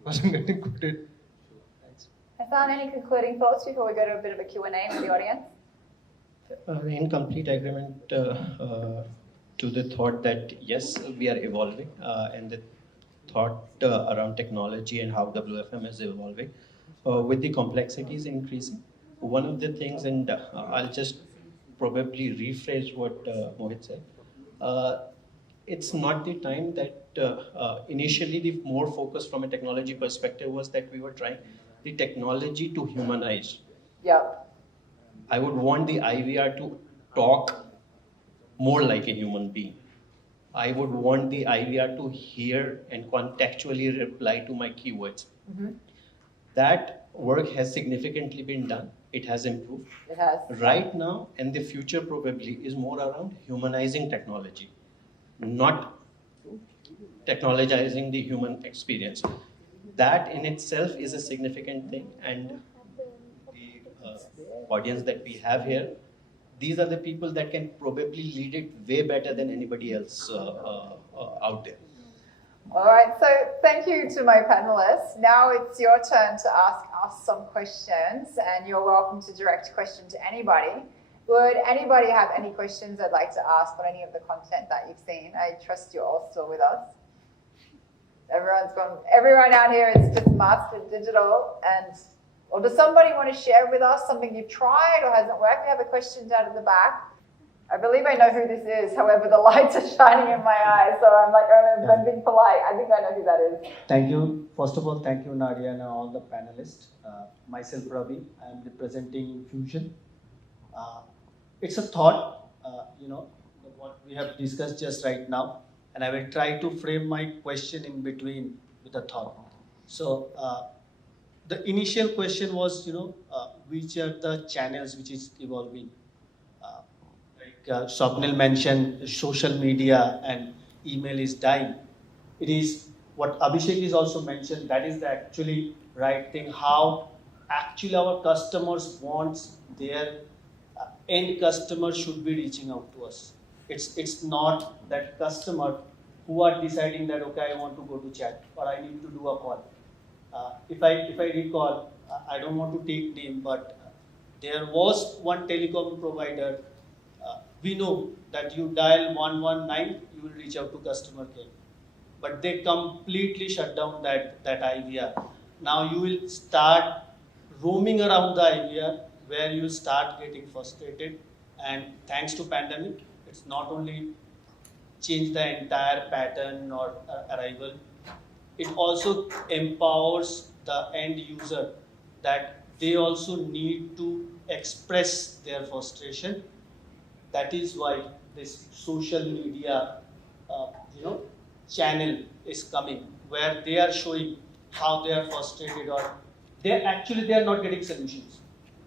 wasn't getting quoted. Thanks. Hassan, any concluding thoughts before we go to a bit of a Q&A with the audience? In complete agreement to the thought that yes, we are evolving, and the thought around technology and how WFM is evolving with the complexities increasing. One of the things, and I'll just probably rephrase what Mohit said, it's not the time that initially the more focus from a technology perspective was that we were trying the technology to humanize. Yeah. I would want the IVR to talk more like a human being. I would want the IVR to hear and contextually reply to my keywords. Mm-hmm. That work has significantly been done. It has improved. It has. Right now, and the future probably is more around humanizing technology, not technologizing the human experience. That in itself is a significant thing, and the audience that we have here, these are the people that can probably lead it way better than anybody else out there. All right, so thank you to my panelists. Now it's your turn to ask us some questions, and you're welcome to direct a question to anybody. Would anybody have any questions they'd like to ask on any of the content that you've seen? I trust you're all still with us. Everyone's gone. Everyone out here is just mastered digital, or does somebody want to share with us something you've tried or hasn't worked? We have a question down at the back. I believe I know who this is. However, the lights are shining in my eyes, so I'm like, I'm being polite. I think I know who that is. Thank you. First of all, thank you, Nadia, and all the panelists. Myself, Ravi, I am representing Fusion. It's a thought, what we have discussed just right now, and I will try to frame my question in between with a thought. So, the initial question was, which are the channels which is evolving? Swapnil mentioned social media and email is dying. It is what Abhishek is also mentioned, that is the actually right thing, how actually our customers wants their end customer should be reaching out to us. It's not that customer who are deciding that, okay, I want to go to chat or I need to do a call. If I recall, I don't want to take name, but there was one telecom provider. We know that you dial 119, you will reach out to customer care. But they completely shut down that IVR. Now you will start roaming around the IVR where you start getting frustrated. And thanks to pandemic, it's not only changed the entire pattern or arrival, it also empowers the end user that they also need to express their frustration. That is why this social media, channel is coming, where they are showing how they are frustrated or they are not getting solutions.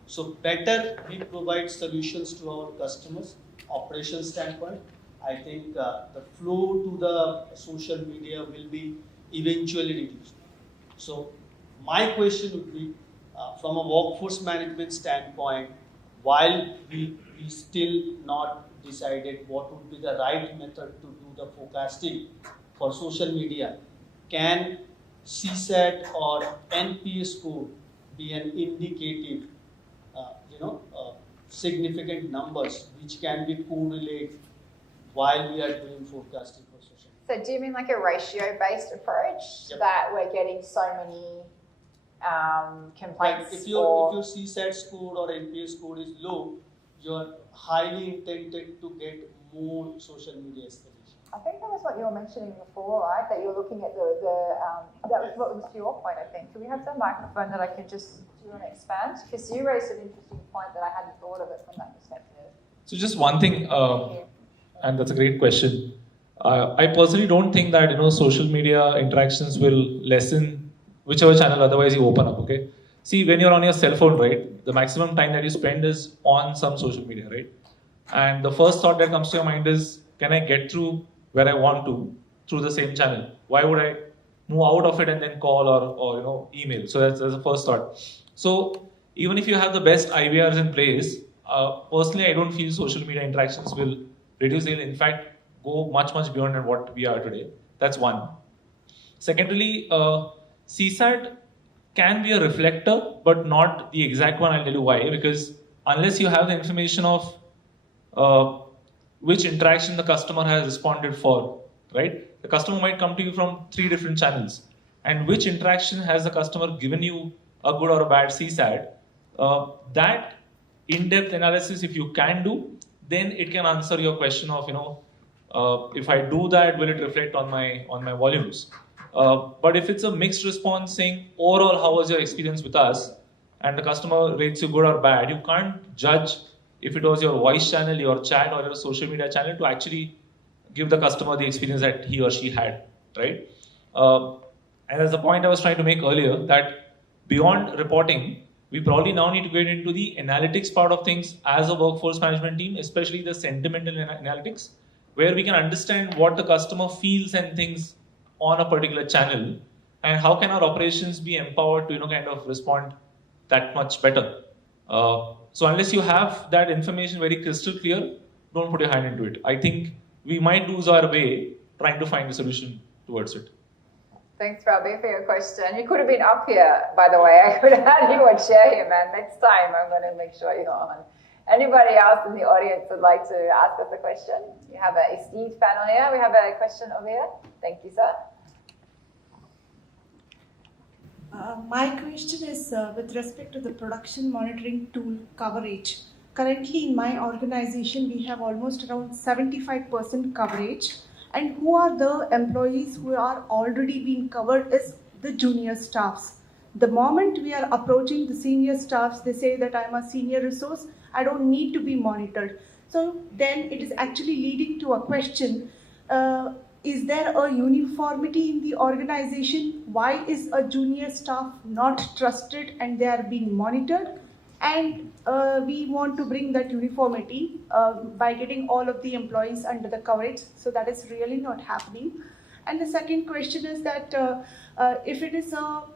So better we provide solutions to our customers, operations standpoint. I think the flow to the social media will be eventually reduced. So my question would be, from a workforce management standpoint, while we still not decided what would be the right method to do the forecasting for social media, can CSAT or NPS score be an indicative, significant numbers which can be correlated while we are doing forecasting for social media? So do you mean like a ratio-based approach, Yep. that we're getting so many complaints? Like if your CSAT score or NPS score is low, you're highly intended to get more social media escalation. I think that was what you were mentioning before, right? That you're looking at that was what was your point, I think. Do we have the microphone that I can do you want to expand? Because you raised an interesting point that I hadn't thought of it from that perspective. So just one thing, and that's a great question. I personally don't think that social media interactions will lessen whichever channel otherwise you open up. Okay. See, when you're on your cell phone, right, the maximum time that you spend is on some social media, right? And the first thought that comes to your mind is, can I get through where I want to through the same channel? Why would I move out of it and then call or email? So that's the first thought. So even if you have the best IVRs in place, personally, I don't feel social media interactions will reduce. They'll in fact go much beyond than what we are today. That's one. Secondly, CSAT can be a reflector, but not the exact one. I'll tell you why. Because unless you have the information of which interaction the customer has responded for, right? The customer might come to you from 3 different channels. And which interaction has the customer given you a good or a bad CSAT? That in-depth analysis, if you can do, then it can answer your question of, if I do that, will it reflect on my volumes? But if it's a mixed response saying, overall, how was your experience with us? And the customer rates you good or bad, you can't judge if it was your voice channel, your chat, or your social media channel to actually give the customer the experience that he or she had, right? And that's the point I was trying to make earlier, that beyond reporting, we probably now need to get into the analytics part of things as a workforce management team, especially the sentimental analytics, where we can understand what the customer feels and thinks on a particular channel, and how can our operations be empowered to kind of respond that much better. So unless you have that information very crystal clear, don't put your hand into it. I think we might lose our way trying to find a solution towards it. Thanks, Ravi, for your question. You could have been up here, by the way. I could have had you on chair here, man. Next time, I'm going to make sure you're on. Anybody else in the audience would like to ask us a question? You have an esteemed panel here. We have a question over here. Thank you, sir. My question is with respect to the production monitoring tool coverage. Currently in my organization, we have almost around 75% coverage. And who are the employees who are already being covered is the junior staffs. The moment we are approaching the senior staffs, they say that I'm a senior resource, I don't need to be monitored. So then it is actually leading to a question, is there a uniformity in the organization? Why is a junior staff not trusted and they are being monitored? And we want to bring that uniformity by getting all of the employees under the coverage. So that is really not happening. And the second question is that if it is how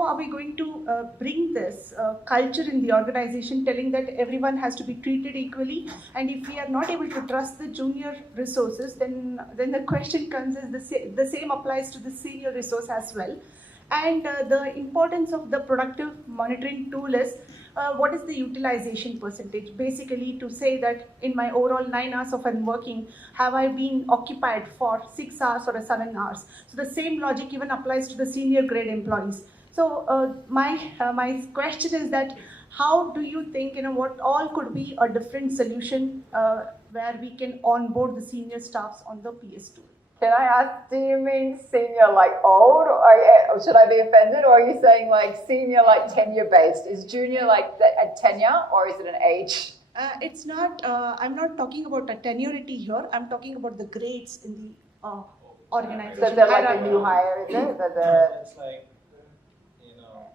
are we going to bring this culture in the organization, telling that everyone has to be treated equally? And if we are not able to trust the junior resources, then the question comes is the same applies to the senior resource as well. And the importance of the productive monitoring tool is what is the utilization percentage? Basically, to say that in my overall 9 hours of working, have I been occupied for 6 hours or 7 hours? So the same logic even applies to the senior grade employees. So my question is that how do you think, what all could be a different solution where we can onboard the senior staffs on the PS tool? Can I ask, do you mean senior like old, or should I be offended, or are you saying like senior like tenure based? Is junior like a tenure, or is it an age? It's not, I'm not talking about a tenurity here, I'm talking about the grades in the organization. So they're like a new hire, is it? It's like, you know,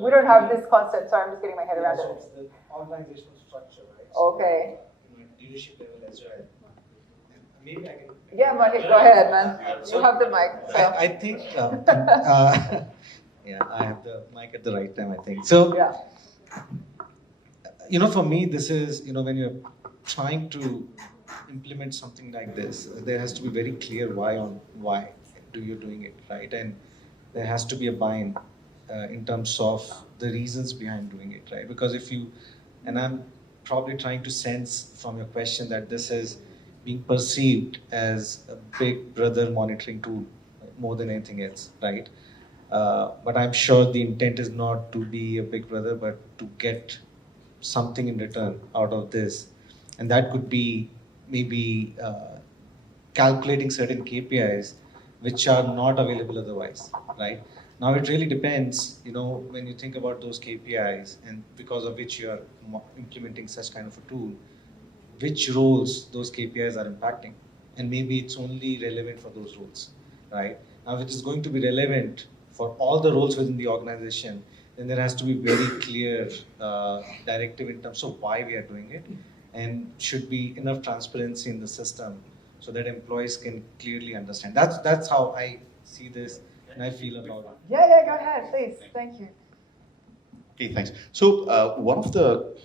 We don't have this concept, so I'm just getting my head around so it. it's the organizational structure, right? So, Okay. leadership level as well. Maybe I can. Yeah, Mohit, go ahead, man. You have the mic. So. I think, yeah, I have the mic at the right time, I think. So, yeah. For me, this is, when you're trying to implement something like this, there has to be very clear why do you doing it, right? And there has to be a buy-in in terms of the reasons behind doing it, right? Because and I'm probably trying to sense from your question that this is being perceived as a big brother monitoring tool more than anything else, right? But I'm sure the intent is not to be a big brother, but to get something in return out of this. And that could be maybe calculating certain KPIs which are not available otherwise, right? Now it really depends, when you think about those KPIs and because of which you are implementing such kind of a tool, which roles those KPIs are impacting. And maybe it's only relevant for those roles, right? Now, if it is going to be relevant for all the roles within the organization, then there has to be very clear directive in terms of why we are doing it, and should be enough transparency in the system so that employees can clearly understand. That's how I see this and I feel about it. Yeah, go ahead, please. Thank you. Okay, thanks. So one of the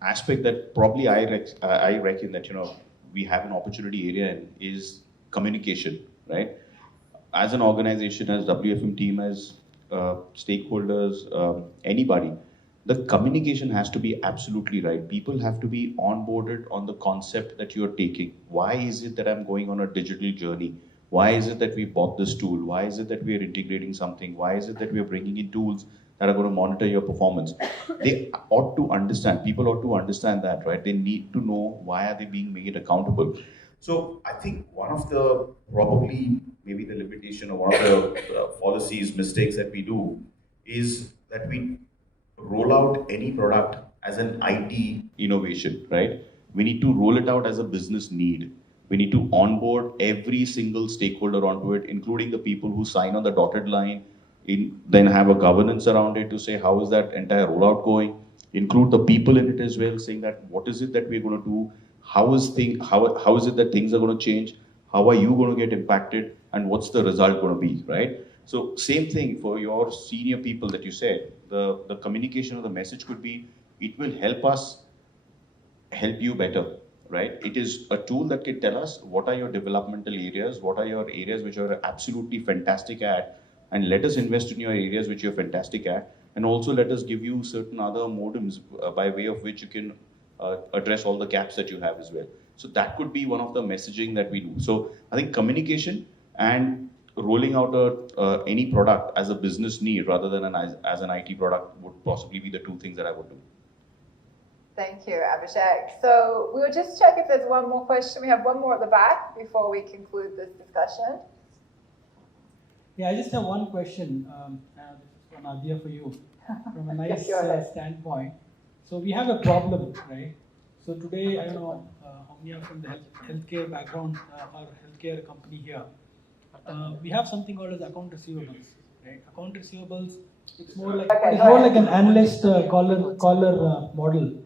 aspect that probably I reckon that we have an opportunity area in is communication, right? As an organization, as WFM team, as stakeholders, anybody, the communication has to be absolutely right. People have to be onboarded on the concept that you're taking. Why is it that I'm going on a digital journey? Why is it that we bought this tool? Why is it that we are integrating something? Why is it that we are bringing in tools that are going to monitor your performance? They ought to understand, people ought to understand that, right? They need to know why are they being made accountable. So I think one of the, probably maybe the limitation or one of the policies, mistakes that we do is that we roll out any product as an IT innovation, right? We need to roll it out as a business need. We need to onboard every single stakeholder onto it, including the people who sign on the dotted line, then have a governance around it to say how is that entire rollout going, include the people in it as well, saying that what is it that we're going to do, how is it that things are going to change, how are you going to get impacted, and what's the result going to be, right? So same thing for your senior people that you said, the communication of the message could be, it will help us help you better, right? It is a tool that can tell us what are your developmental areas, what are your areas which are absolutely fantastic at, and let us invest in your areas which you're fantastic at, and also let us give you certain other modems by way of which you can address all the gaps that you have as well. So that could be one of the messaging that we do. So I think communication and rolling out any product as a business need rather than as an IT product would possibly be the two things that I would do. Thank you, Abhishek. So we'll just check if there's one more question. We have one more at the back before we conclude this discussion. Yeah, I just have one question. This is for Nadia, for you, from a nice standpoint. So we have a problem, right? So today, I don't know how many are from the healthcare background, or healthcare company here. We have something called as account receivables, right? Account receivables, it's more like an analyst caller model.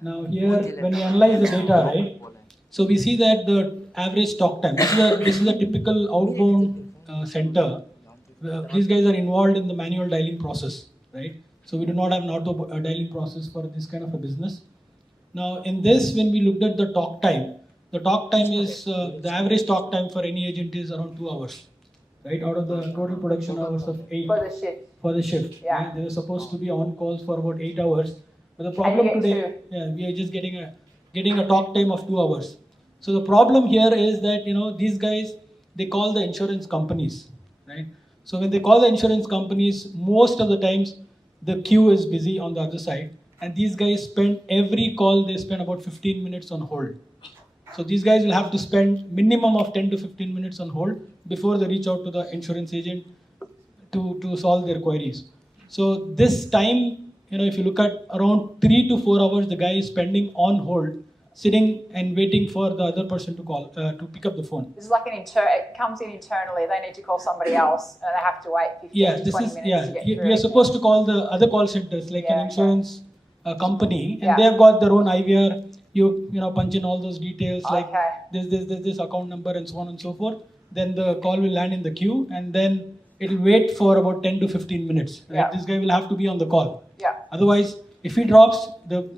Now here, when we analyze the data, right? So we see that the average talk time. This is a typical outbound center. These guys are involved in the manual dialing process, right? So we do not have an auto dialing process for this kind of a business. Now in this, when we looked at the talk time is the average talk time for any agent is around 2 hours, right? Out of the total production hours of 8 for the shift. Yeah. Right? They were supposed to be on calls for about 8 hours, but the problem today, we are just getting a talk time of 2 hours. So the problem here is that these guys, they call the insurance companies, right? So when they call the insurance companies, most of the times the queue is busy on the other side, and these guys spend every call, they spend about 15 minutes on hold. So these guys will have to spend minimum of 10 to 15 minutes on hold before they reach out to the insurance agent to solve their queries. So this time, if you look at around 3 to 4 hours, the guy is spending on hold, sitting and waiting for the other person to call, to pick up the phone. This is like it comes in internally. They need to call somebody else, and they have to wait 15 to 20 minutes to get through. We are supposed to call the other call centers, like an insurance company, and they have got their own IVR. You punch in all those details, like this account number and so on and so forth. Then the call will land in the queue, and then it will wait for about 10 to 15 minutes. Right? Yeah. This guy will have to be on the call. Yeah. Otherwise, if he drops, the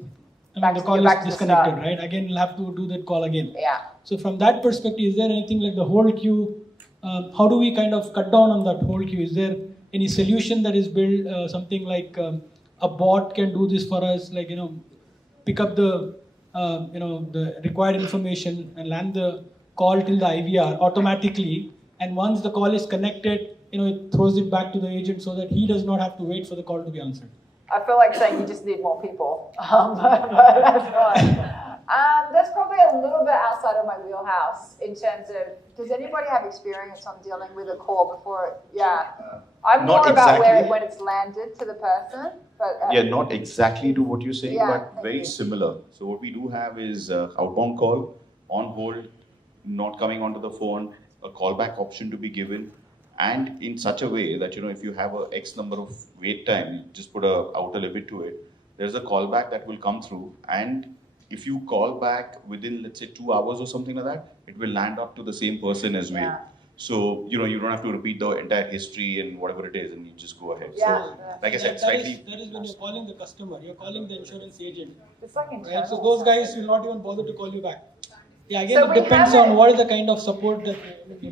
call is disconnected. Right? Again, you'll have to do that call again. Yeah. So from that perspective, is there anything like the whole queue? How do we kind of cut down on that whole queue? Is there any solution that is built? Something like a bot can do this for us, like pick up the the required information and land the call till the IVR automatically, and once the call is connected, it throws it back to the agent so that he does not have to wait for the call to be answered. I feel like saying you just need more people, but that's fine. That's probably a little bit outside of my wheelhouse in terms of, does anybody have experience on dealing with a call before it? Yeah. I'm more about when it's landed to the person. But, not exactly to what you're saying, but very similar. So what we do have is outbound call, on hold, not coming onto the phone, a callback option to be given, and in such a way that if you have a X number of wait time, you just put a outer limit to it. There's a callback that will come through, and if you call back within, let's say, 2 hours or something like that, it will land up to the same person as well. So, you don't have to repeat the entire history and whatever it is, and you just go ahead. So, like I said, that is when you're calling the customer, you're calling the insurance agent. It's like internal. Right? So those guys will not even bother to call you back. Yeah, again, it depends on what is the kind of support that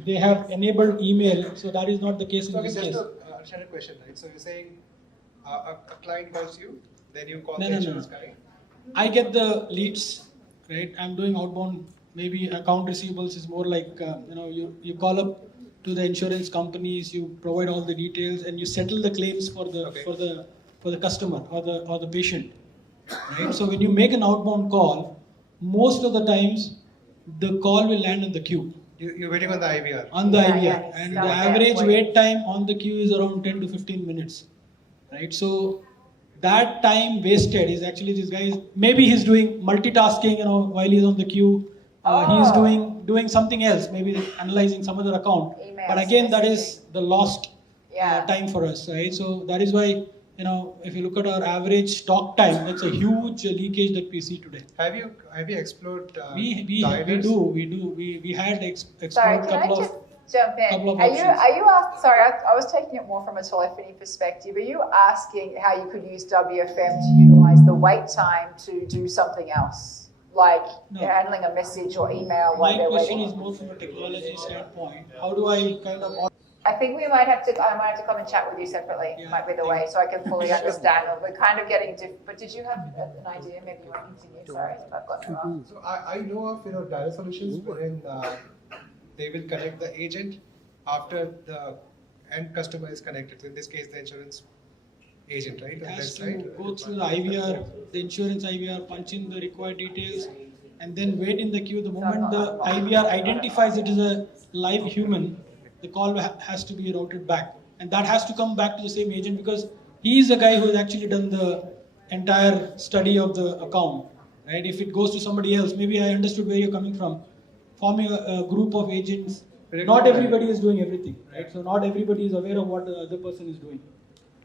they have enabled email. So that is not the case in this case. Just a question, right? So you're saying a client calls you, then you call the insurance guy? I get the leads, right? I'm doing outbound. Maybe account receivables is more like you call up to the insurance companies, you provide all the details, and you settle the claims for the customer or the patient, right? So when you make an outbound call, most of the times the call will land in the queue. You're waiting on the IVR. On the IVR, and the average wait time on the queue is around 10 to 15 minutes, right? So that time wasted is actually this guy maybe he's doing multitasking, while he's on the queue. He's doing something else, maybe analyzing some other account. But again, that is the lost time for us, right? So that is why, if you look at our average talk time, that's a huge leakage that we see today. Have you explored? We do. We had explored a couple of. Jump in. Are you asking? Sorry, I was taking it more from a telephony perspective. Are you asking how you could use WFM to utilize the wait time to do something else, like handling a message or email? My question is more from a technology standpoint. How do I kind of? I think I might have to come and chat with you separately. Might be the way, so I can fully understand. We're kind of getting different. But did you have an idea? Maybe you want to continue. Sorry, if I've got it wrong. So I know of dial solutions wherein they will connect the agent after the end customer is connected. So in this case, the insurance agent, right? On Has that to side. go through the IVR, the insurance IVR, punch in the required details, and then wait in the queue. The moment the IVR identifies it as a live human, the call has to be routed back. And that has to come back to the same agent because he is the guy who has actually done the entire study of the account. Right? If it goes to somebody else, maybe I understood where you're coming from. Forming a group of agents, not everybody is doing everything, right? So not everybody is aware of what the other person is doing.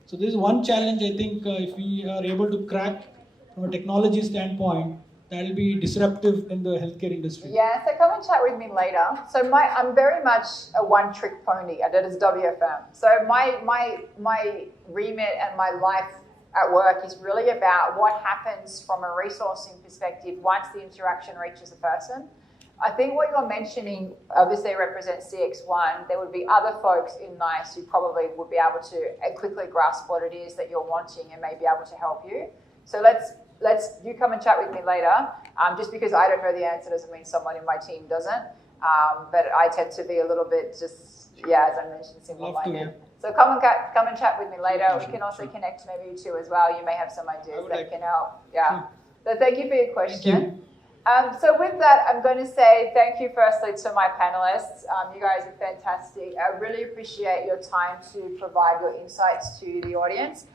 So this is one challenge I think if we are able to crack from a technology standpoint, that will be disruptive in the healthcare industry. Yeah, so come and chat with me later. So I'm very much a one-trick pony, and that is WFM. So my remit and my life at work is really about what happens from a resourcing perspective once the interaction reaches a person. I think what you're mentioning obviously represents CX1. There would be other folks in NICE who probably would be able to quickly grasp what it is that you're wanting and may be able to help you. So you come and chat with me later. Just because I don't know the answer doesn't mean someone in my team doesn't. But I tend to be a little bit just, as I mentioned, simple-minded. So come and chat with me later. We can also connect maybe you two as well. You may have some ideas that can help. Yeah. So thank you for your question. So with that, I'm going to say thank you firstly to my panelists. You guys are fantastic. I really appreciate your time to provide your insights to the audience.